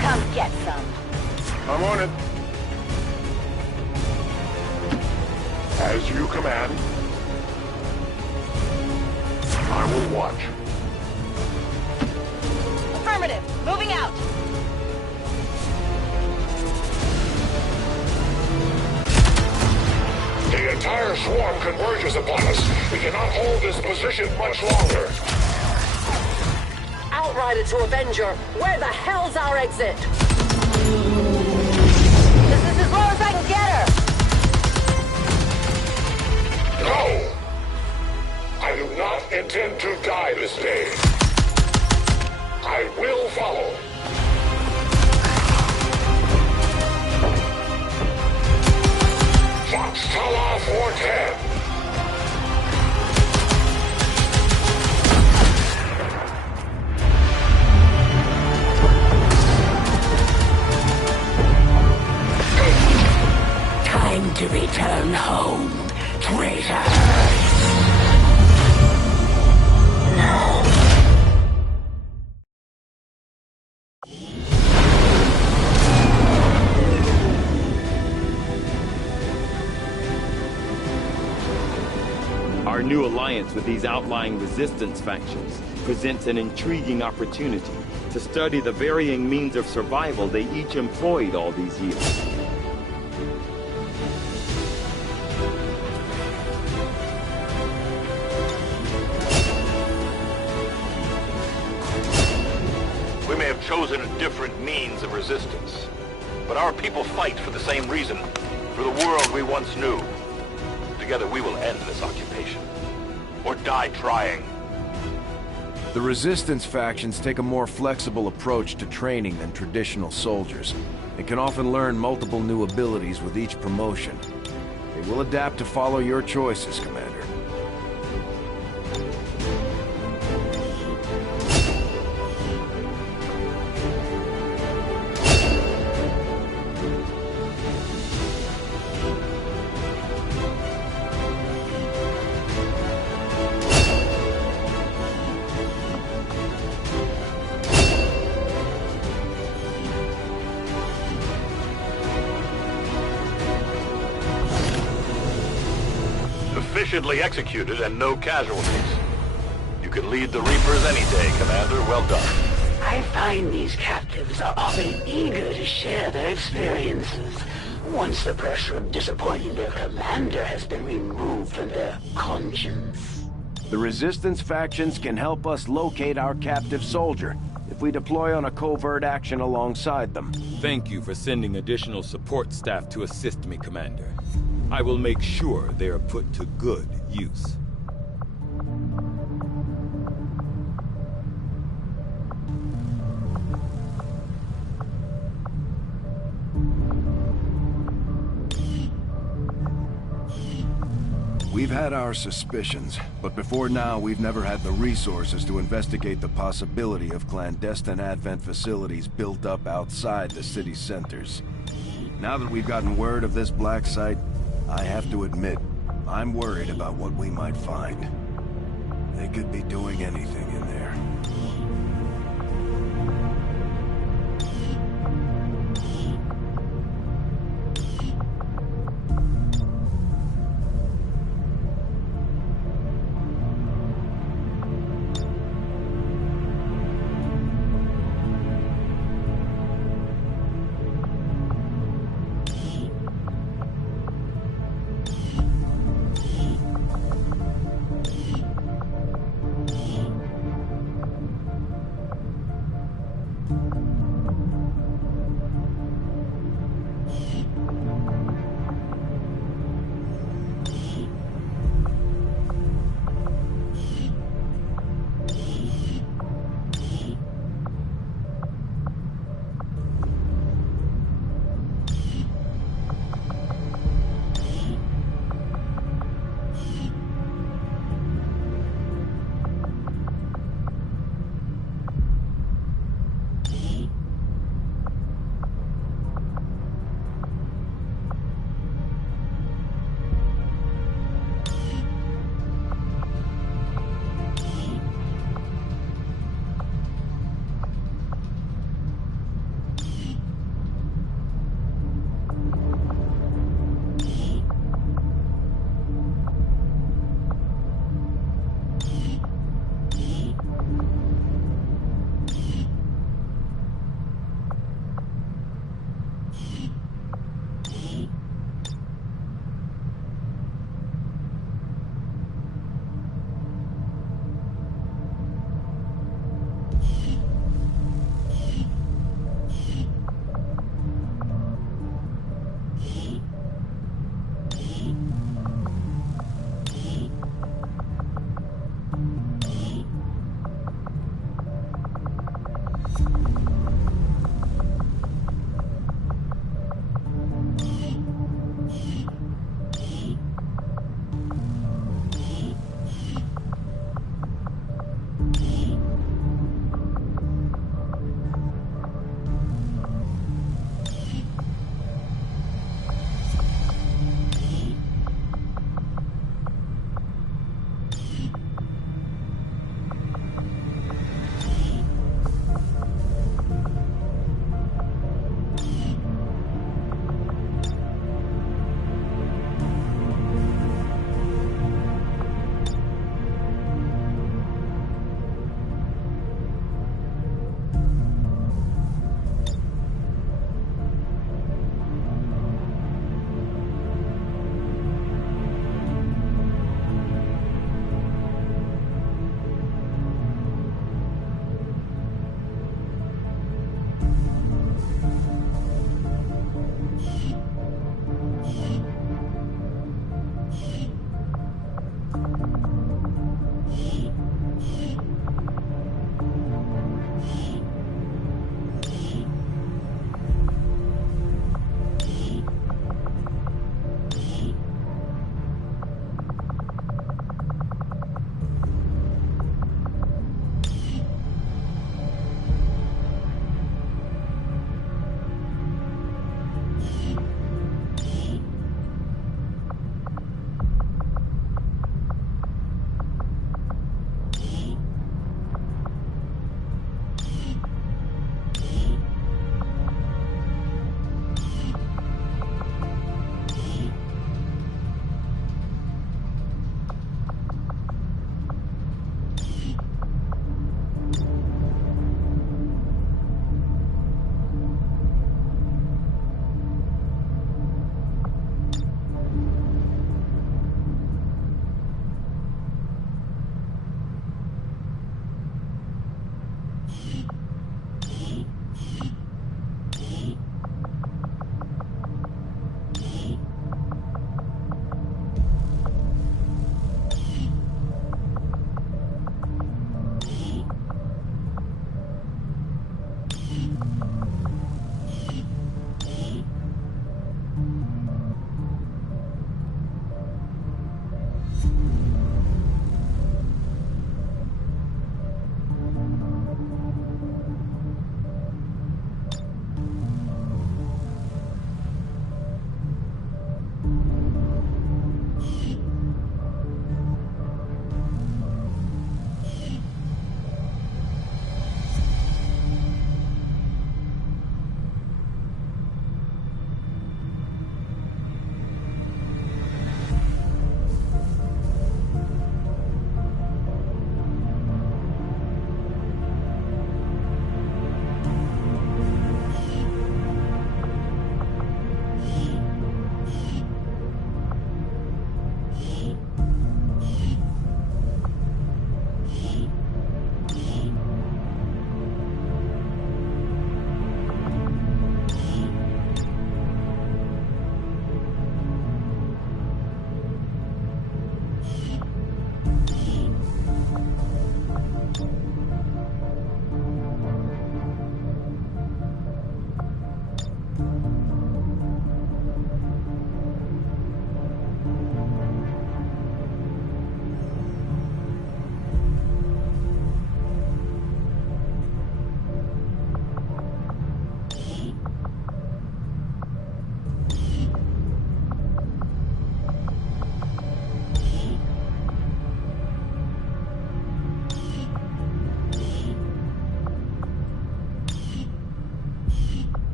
Come get some. I'm on it. As you command. I will watch. Affirmative. Moving out. The entire swarm converges upon us. We cannot hold this position much longer. Outrider to Avenger, where the hell's our exit? This is as low as I can get her. No! I do not intend to die this day. I will follow. Foxtrot 410. Time to return home, traitor. Our new alliance with these outlying resistance factions presents an intriguing opportunity to study the varying means of survival they each employed all these years. We may have chosen a different means of resistance, but our people fight for the same reason, for the world we once knew. Together we will end this occupation, or die trying. The resistance factions take a more flexible approach to training than traditional soldiers, and can often learn multiple new abilities with each promotion. They will adapt to follow your choices, Commander. Efficiently executed and no casualties. You can lead the Reapers any day, Commander. Well done. I find these captives are often eager to share their experiences once the pressure of disappointing their commander has been removed from their conscience. The resistance factions can help us locate our captive soldier if we deploy on a covert action alongside them. Thank you for sending additional support staff to assist me, Commander. I will make sure they are put to good use. We've had our suspicions, but before now we've never had the resources to investigate the possibility of clandestine Advent facilities built up outside the city's centers. Now that we've gotten word of this black site, I have to admit, I'm worried about what we might find. They could be doing anything in there.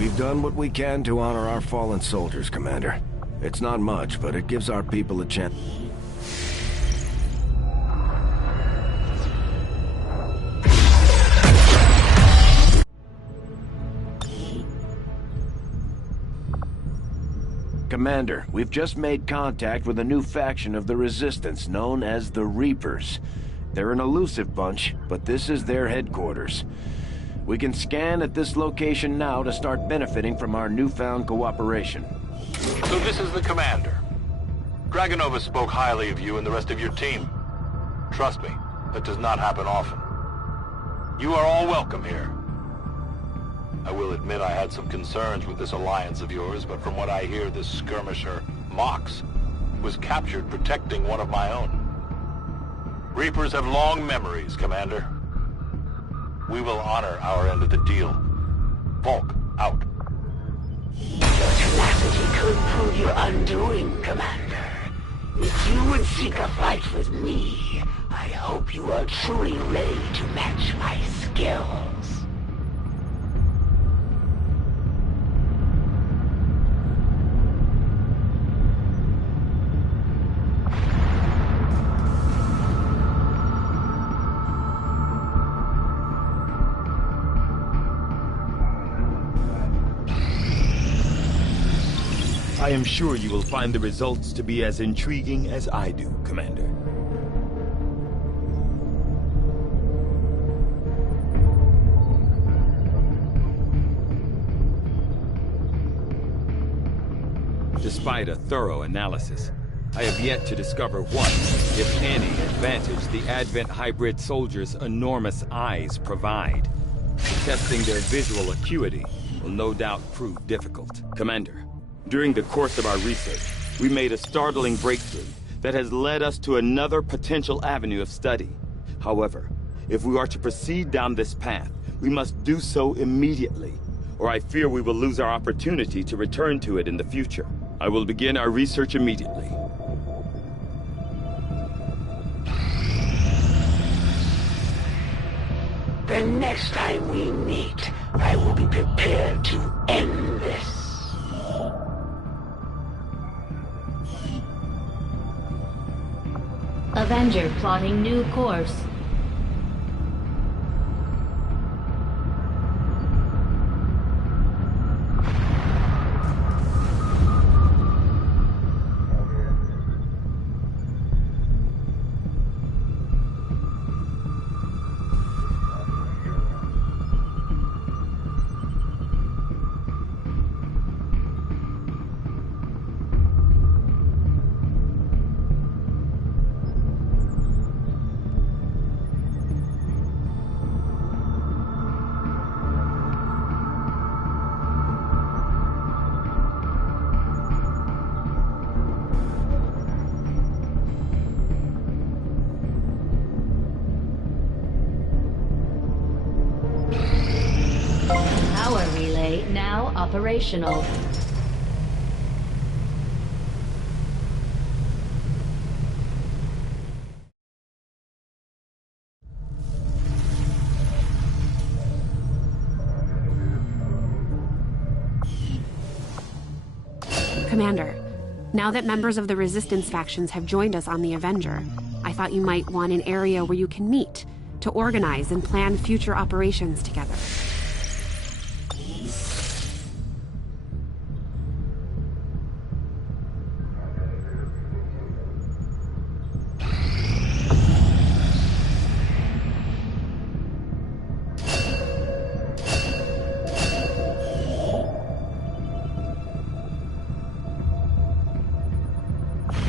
We've done what we can to honor our fallen soldiers, Commander. It's not much, but it gives our people a chance. Commander, we've just made contact with a new faction of the Resistance known as the Reapers. They're an elusive bunch, but this is their headquarters. We can scan at this location now to start benefiting from our newfound cooperation. So this is the commander. Dragonova spoke highly of you and the rest of your team. Trust me, that does not happen often. You are all welcome here. I will admit I had some concerns with this alliance of yours, but from what I hear, this skirmisher, Mox, was captured protecting one of my own. Reapers have long memories, Commander. We will honor our end of the deal. Volk, out. Your tenacity could prove your undoing, Commander. If you would seek a fight with me, I hope you are truly ready to match my skills. I am sure you will find the results to be as intriguing as I do, Commander. Despite a thorough analysis, I have yet to discover what, if any, advantage the Advent hybrid soldiers' enormous eyes provide. Testing their visual acuity will no doubt prove difficult. Commander, during the course of our research, we made a startling breakthrough that has led us to another potential avenue of study. However, if we are to proceed down this path, we must do so immediately, or I fear we will lose our opportunity to return to it in the future. I will begin our research immediately. The next time we meet, I will be prepared to end this. Avenger plotting new course. Power relay now operational. Commander, now that members of the Resistance factions have joined us on the Avenger, I thought you might want an area where you can meet, to organize and plan future operations together.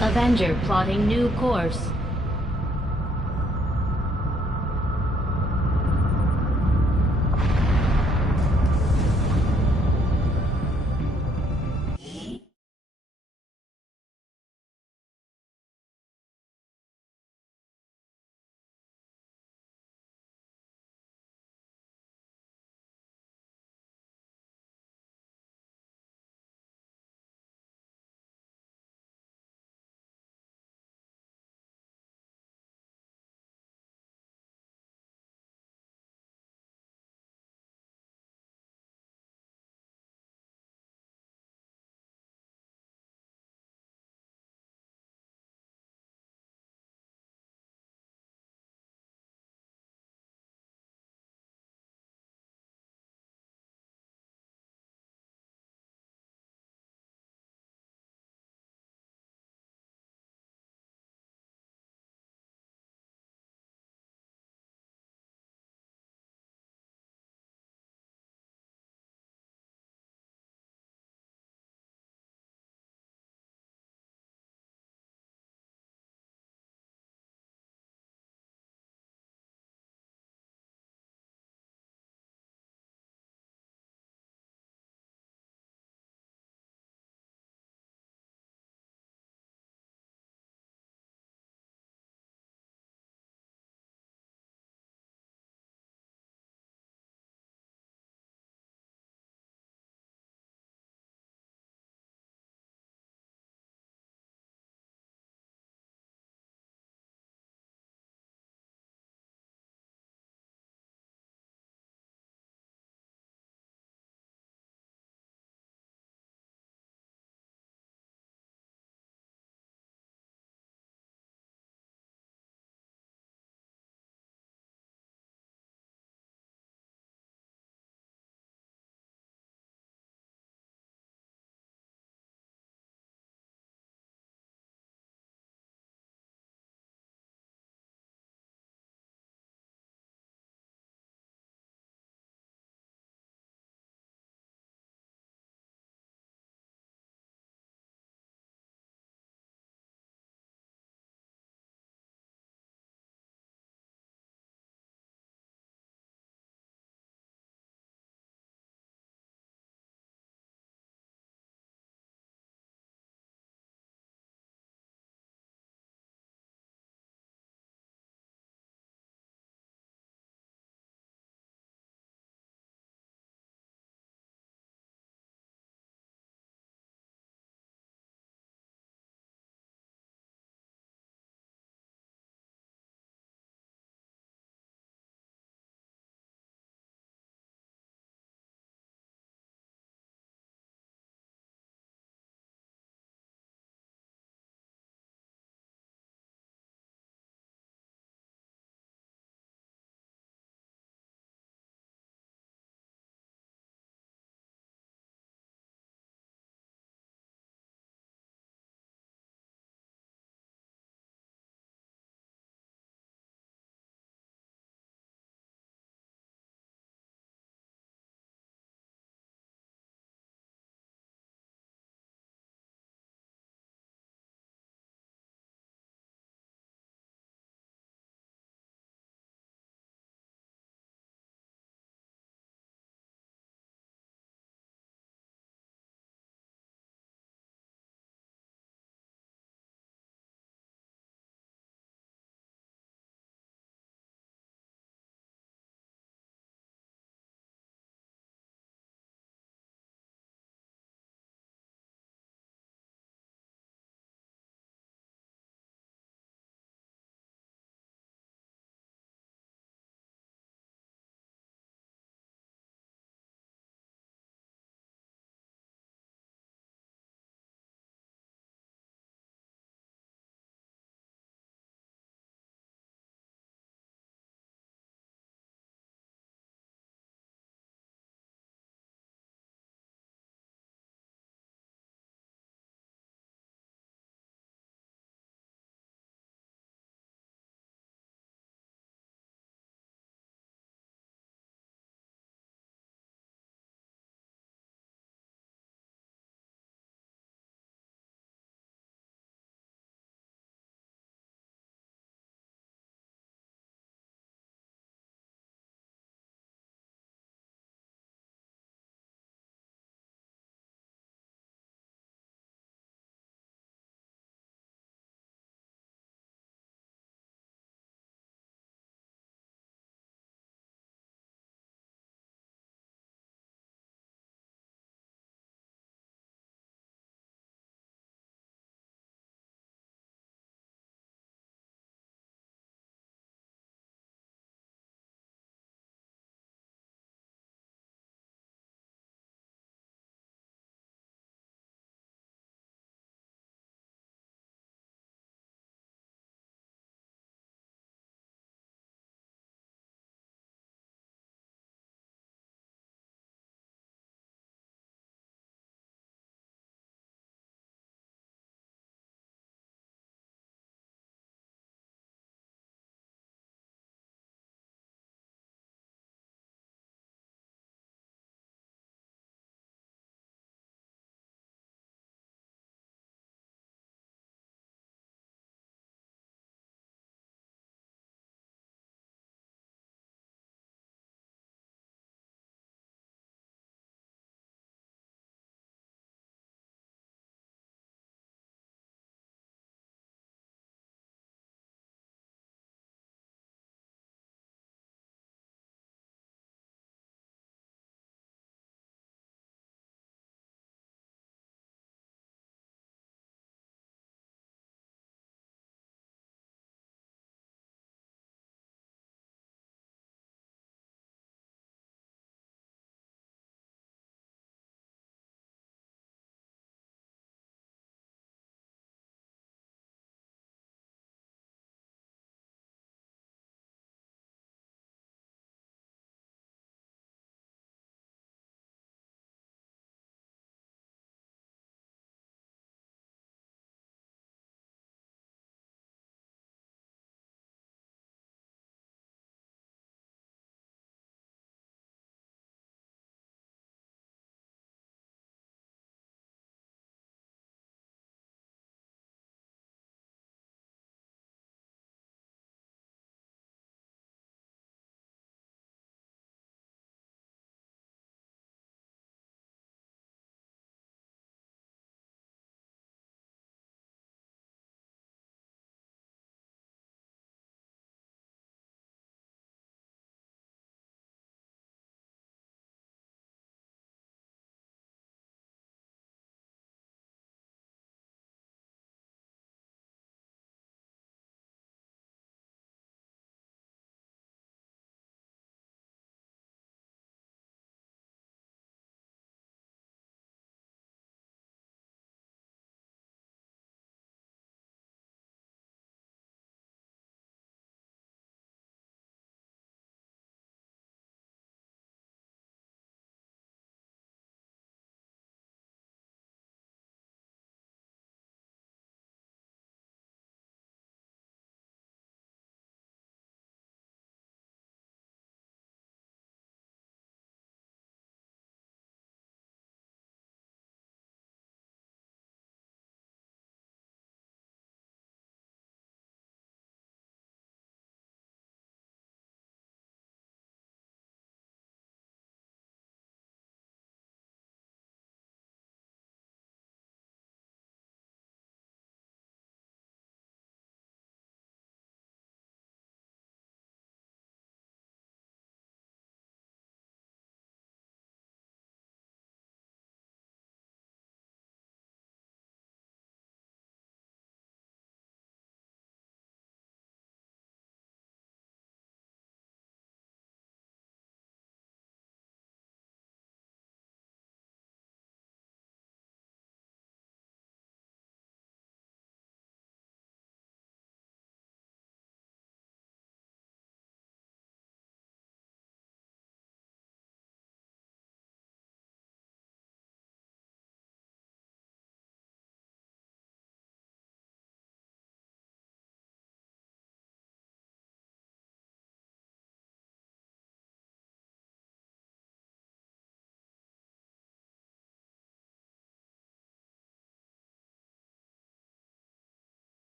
Avenger plotting new course.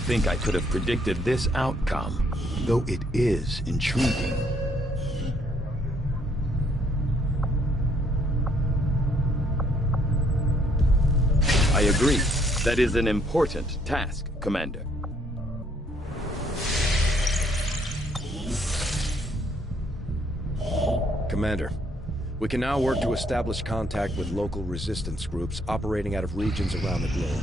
think I could have predicted this outcome, though it is intriguing. I agree. That is an important task, Commander. Commander, we can now work to establish contact with local resistance groups operating out of regions around the globe.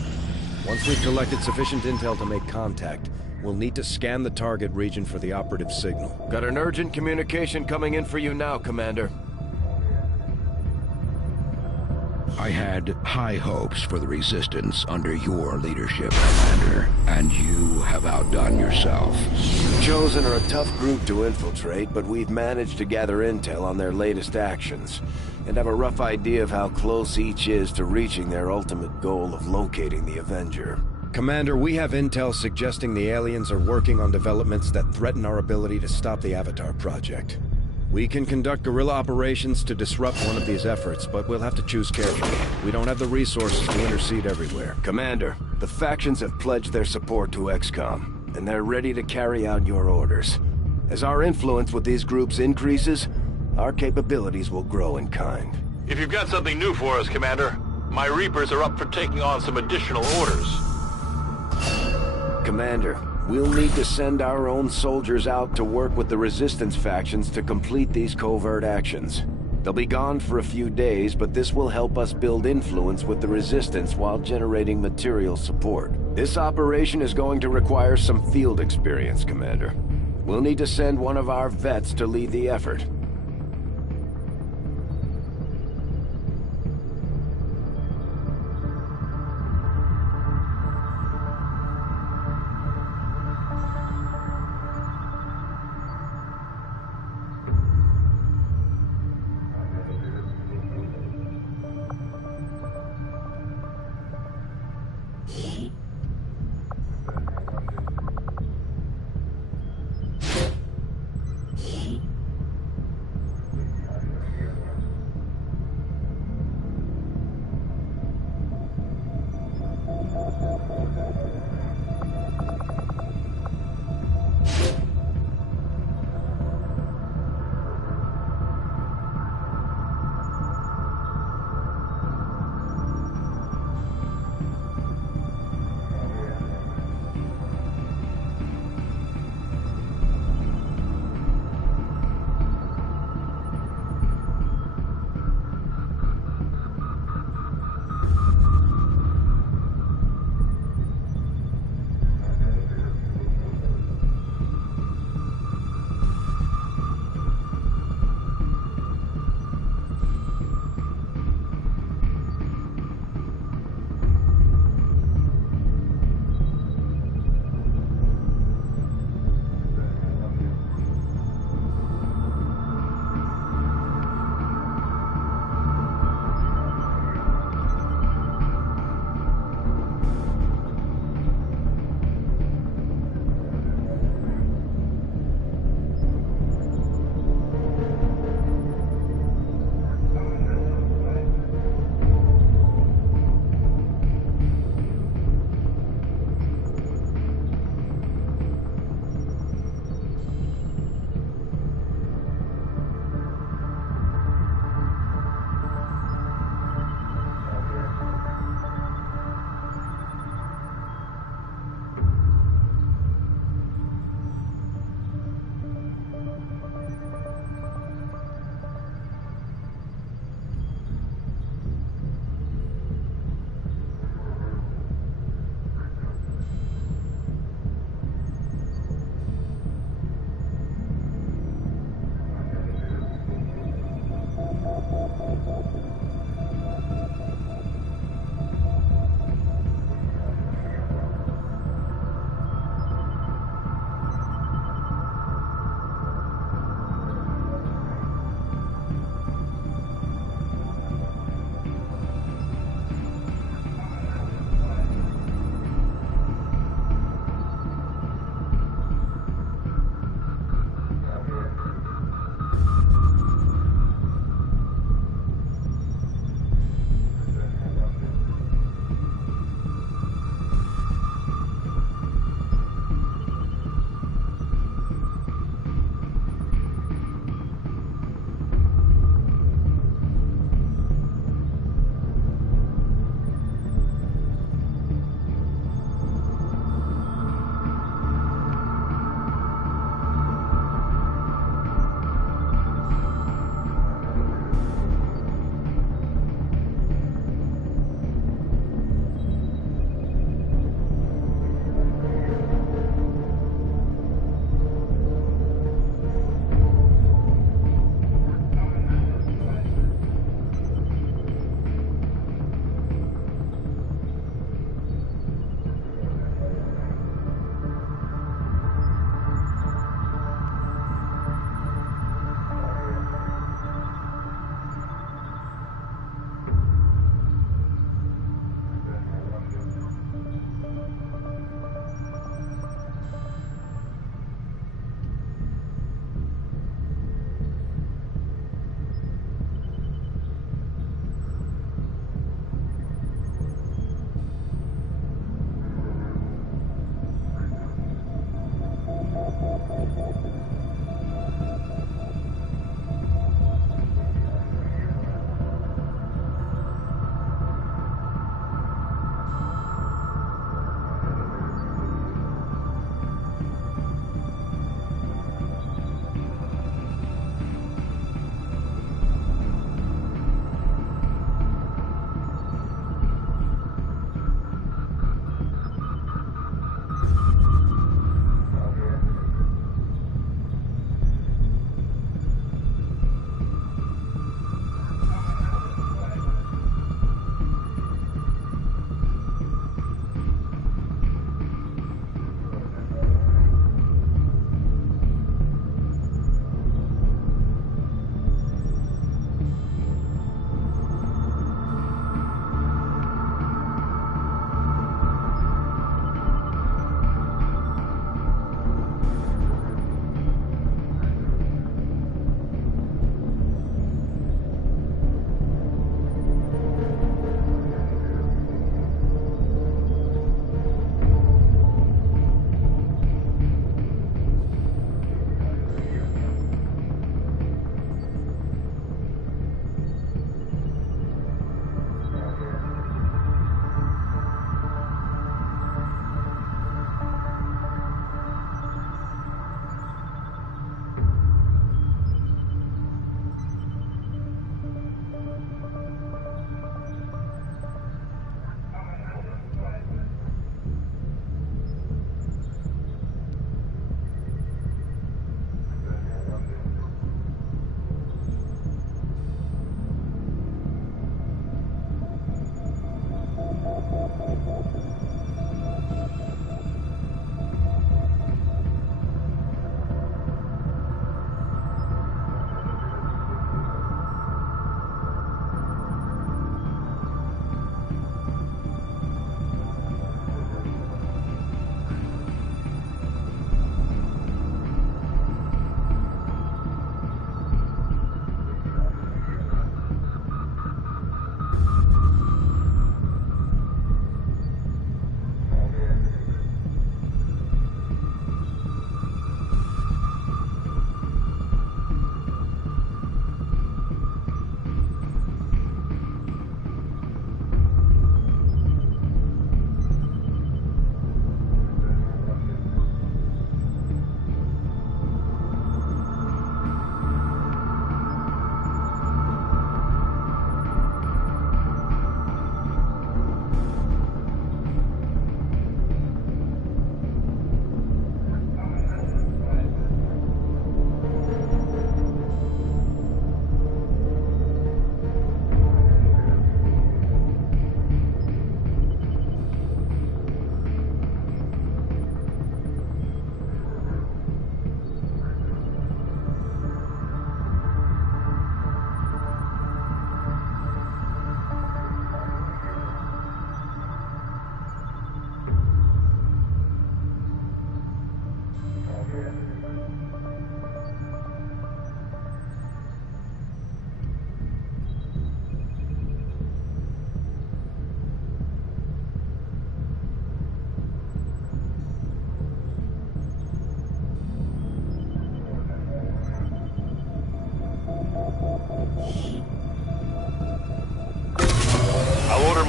Once we've collected sufficient intel to make contact, we'll need to scan the target region for the operative signal. Got an urgent communication coming in for you now, Commander. I had high hopes for the Resistance under your leadership, Commander, and you have outdone yourself. The Chosen are a tough group to infiltrate, but we've managed to gather intel on their latest actions, and have a rough idea of how close each is to reaching their ultimate goal of locating the Avenger. Commander, we have intel suggesting the aliens are working on developments that threaten our ability to stop the Avatar project. We can conduct guerrilla operations to disrupt one of these efforts, but we'll have to choose carefully. We don't have the resources to intercede everywhere. Commander, the factions have pledged their support to XCOM, and they're ready to carry out your orders. As our influence with these groups increases, our capabilities will grow in kind. If you've got something new for us, Commander, my Reapers are up for taking on some additional orders. Commander, we'll need to send our own soldiers out to work with the Resistance factions to complete these covert actions. They'll be gone for a few days, but this will help us build influence with the Resistance while generating material support. This operation is going to require some field experience, Commander. We'll need to send one of our vets to lead the effort.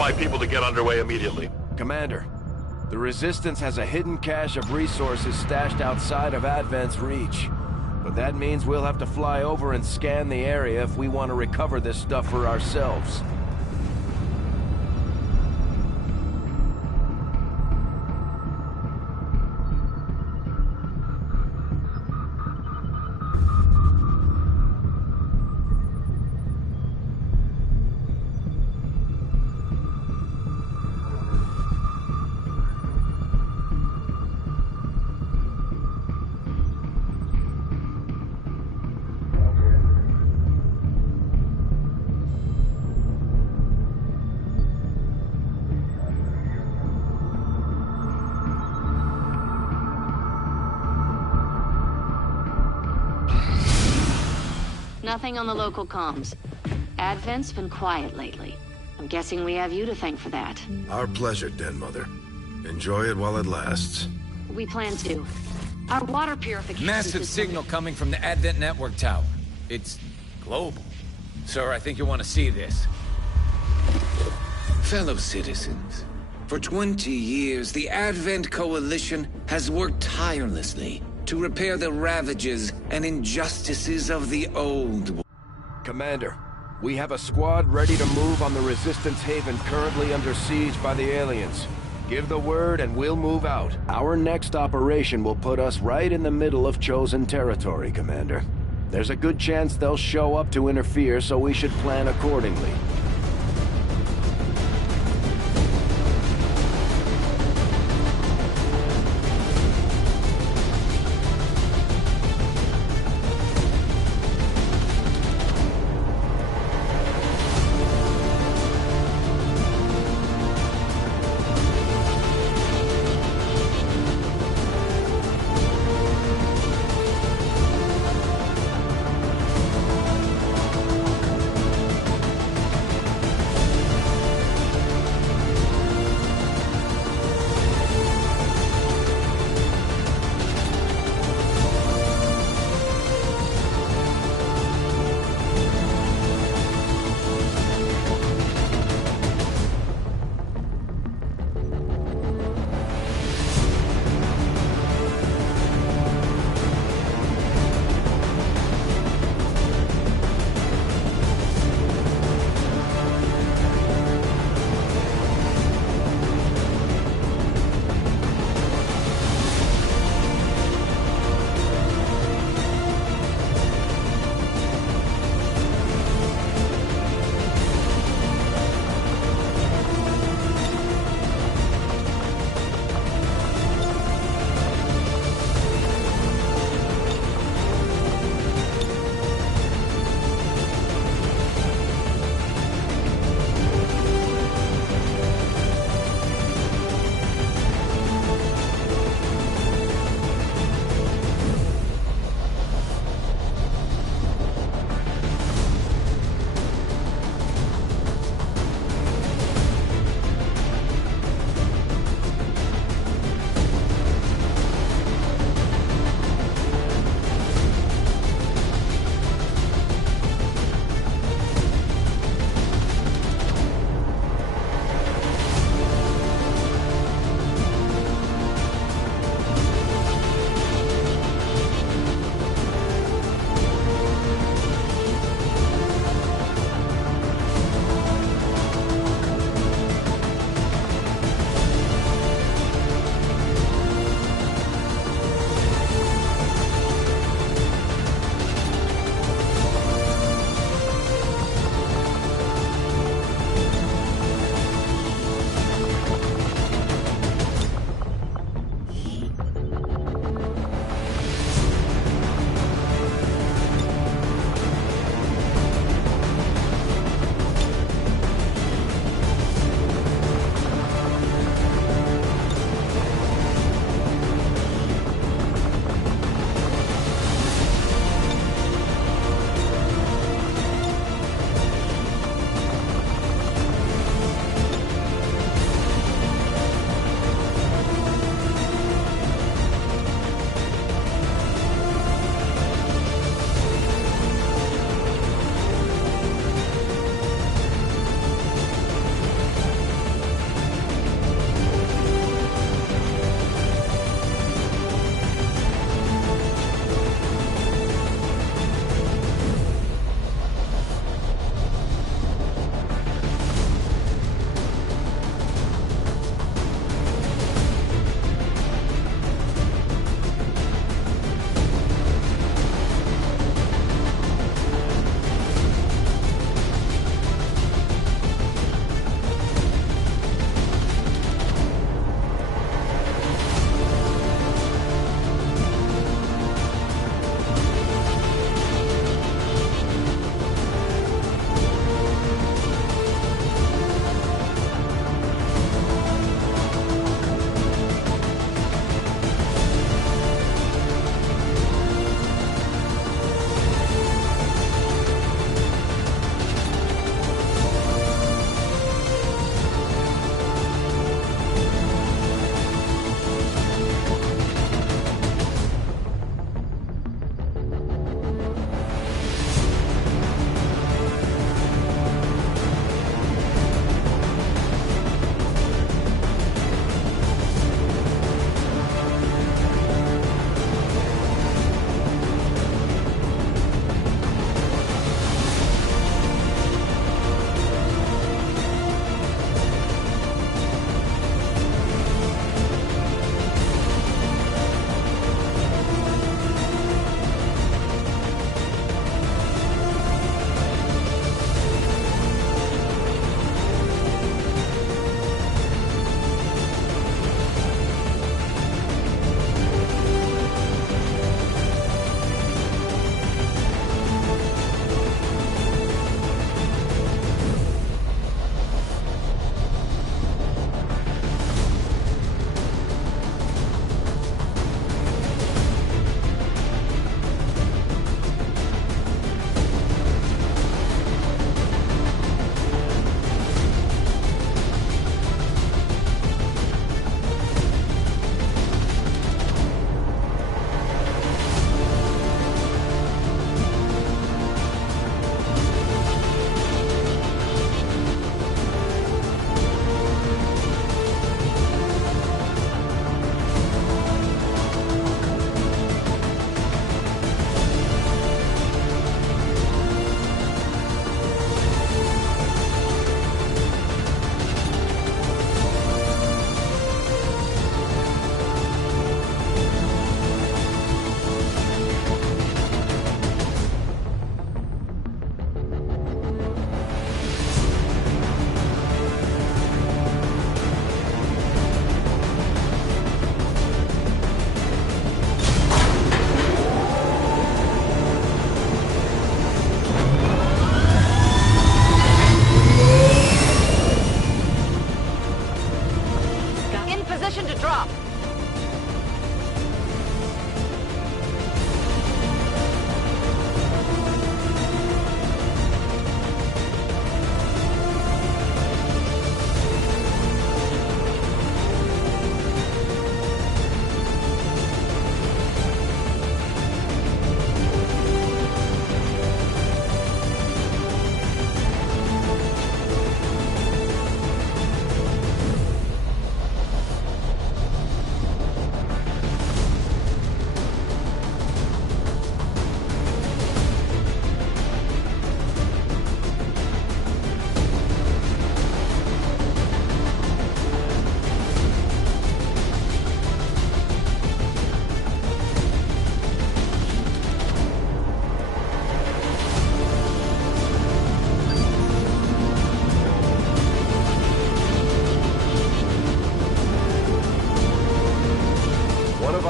My people to get underway immediately. Commander, the Resistance has a hidden cache of resources stashed outside of Advent's reach. But that means we'll have to fly over and scan the area if we want to recover this stuff for ourselves. Nothing on the local comms. Advent's been quiet lately. I'm guessing we have you to thank for that. Our pleasure, Den Mother. Enjoy it while it lasts. We plan to. Our water purification Massive signal coming from the Advent network tower. It's global. Sir, I think you want to see this. Fellow citizens, for 20 years, the Advent Coalition has worked tirelessly to repair the ravages and injustices of the old. Commander, we have a squad ready to move on the Resistance Haven currently under siege by the aliens. Give the word and we'll move out. Our next operation will put us right in the middle of chosen territory, Commander. There's a good chance they'll show up to interfere, so we should plan accordingly.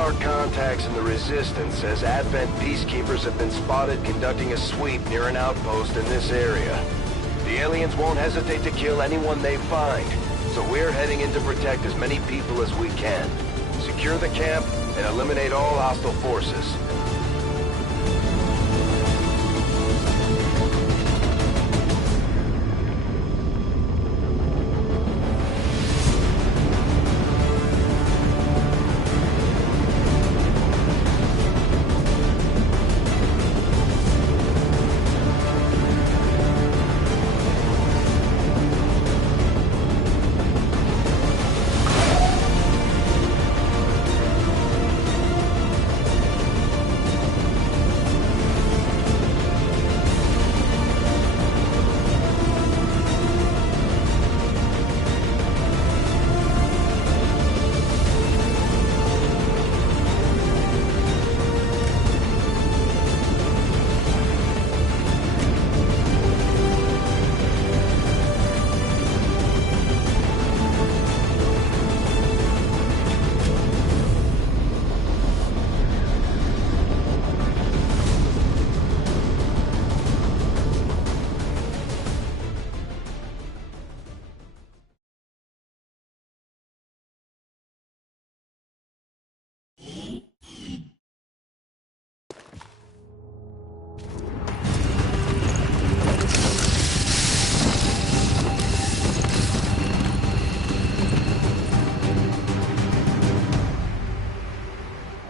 our contacts in the Resistance as Advent peacekeepers have been spotted conducting a sweep near an outpost in this area. The aliens won't hesitate to kill anyone they find, so we're heading in to protect as many people as we can. Secure the camp and eliminate all hostile forces.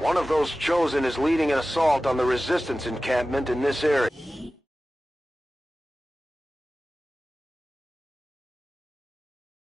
One of those chosen is leading an assault on the Resistance encampment in this area.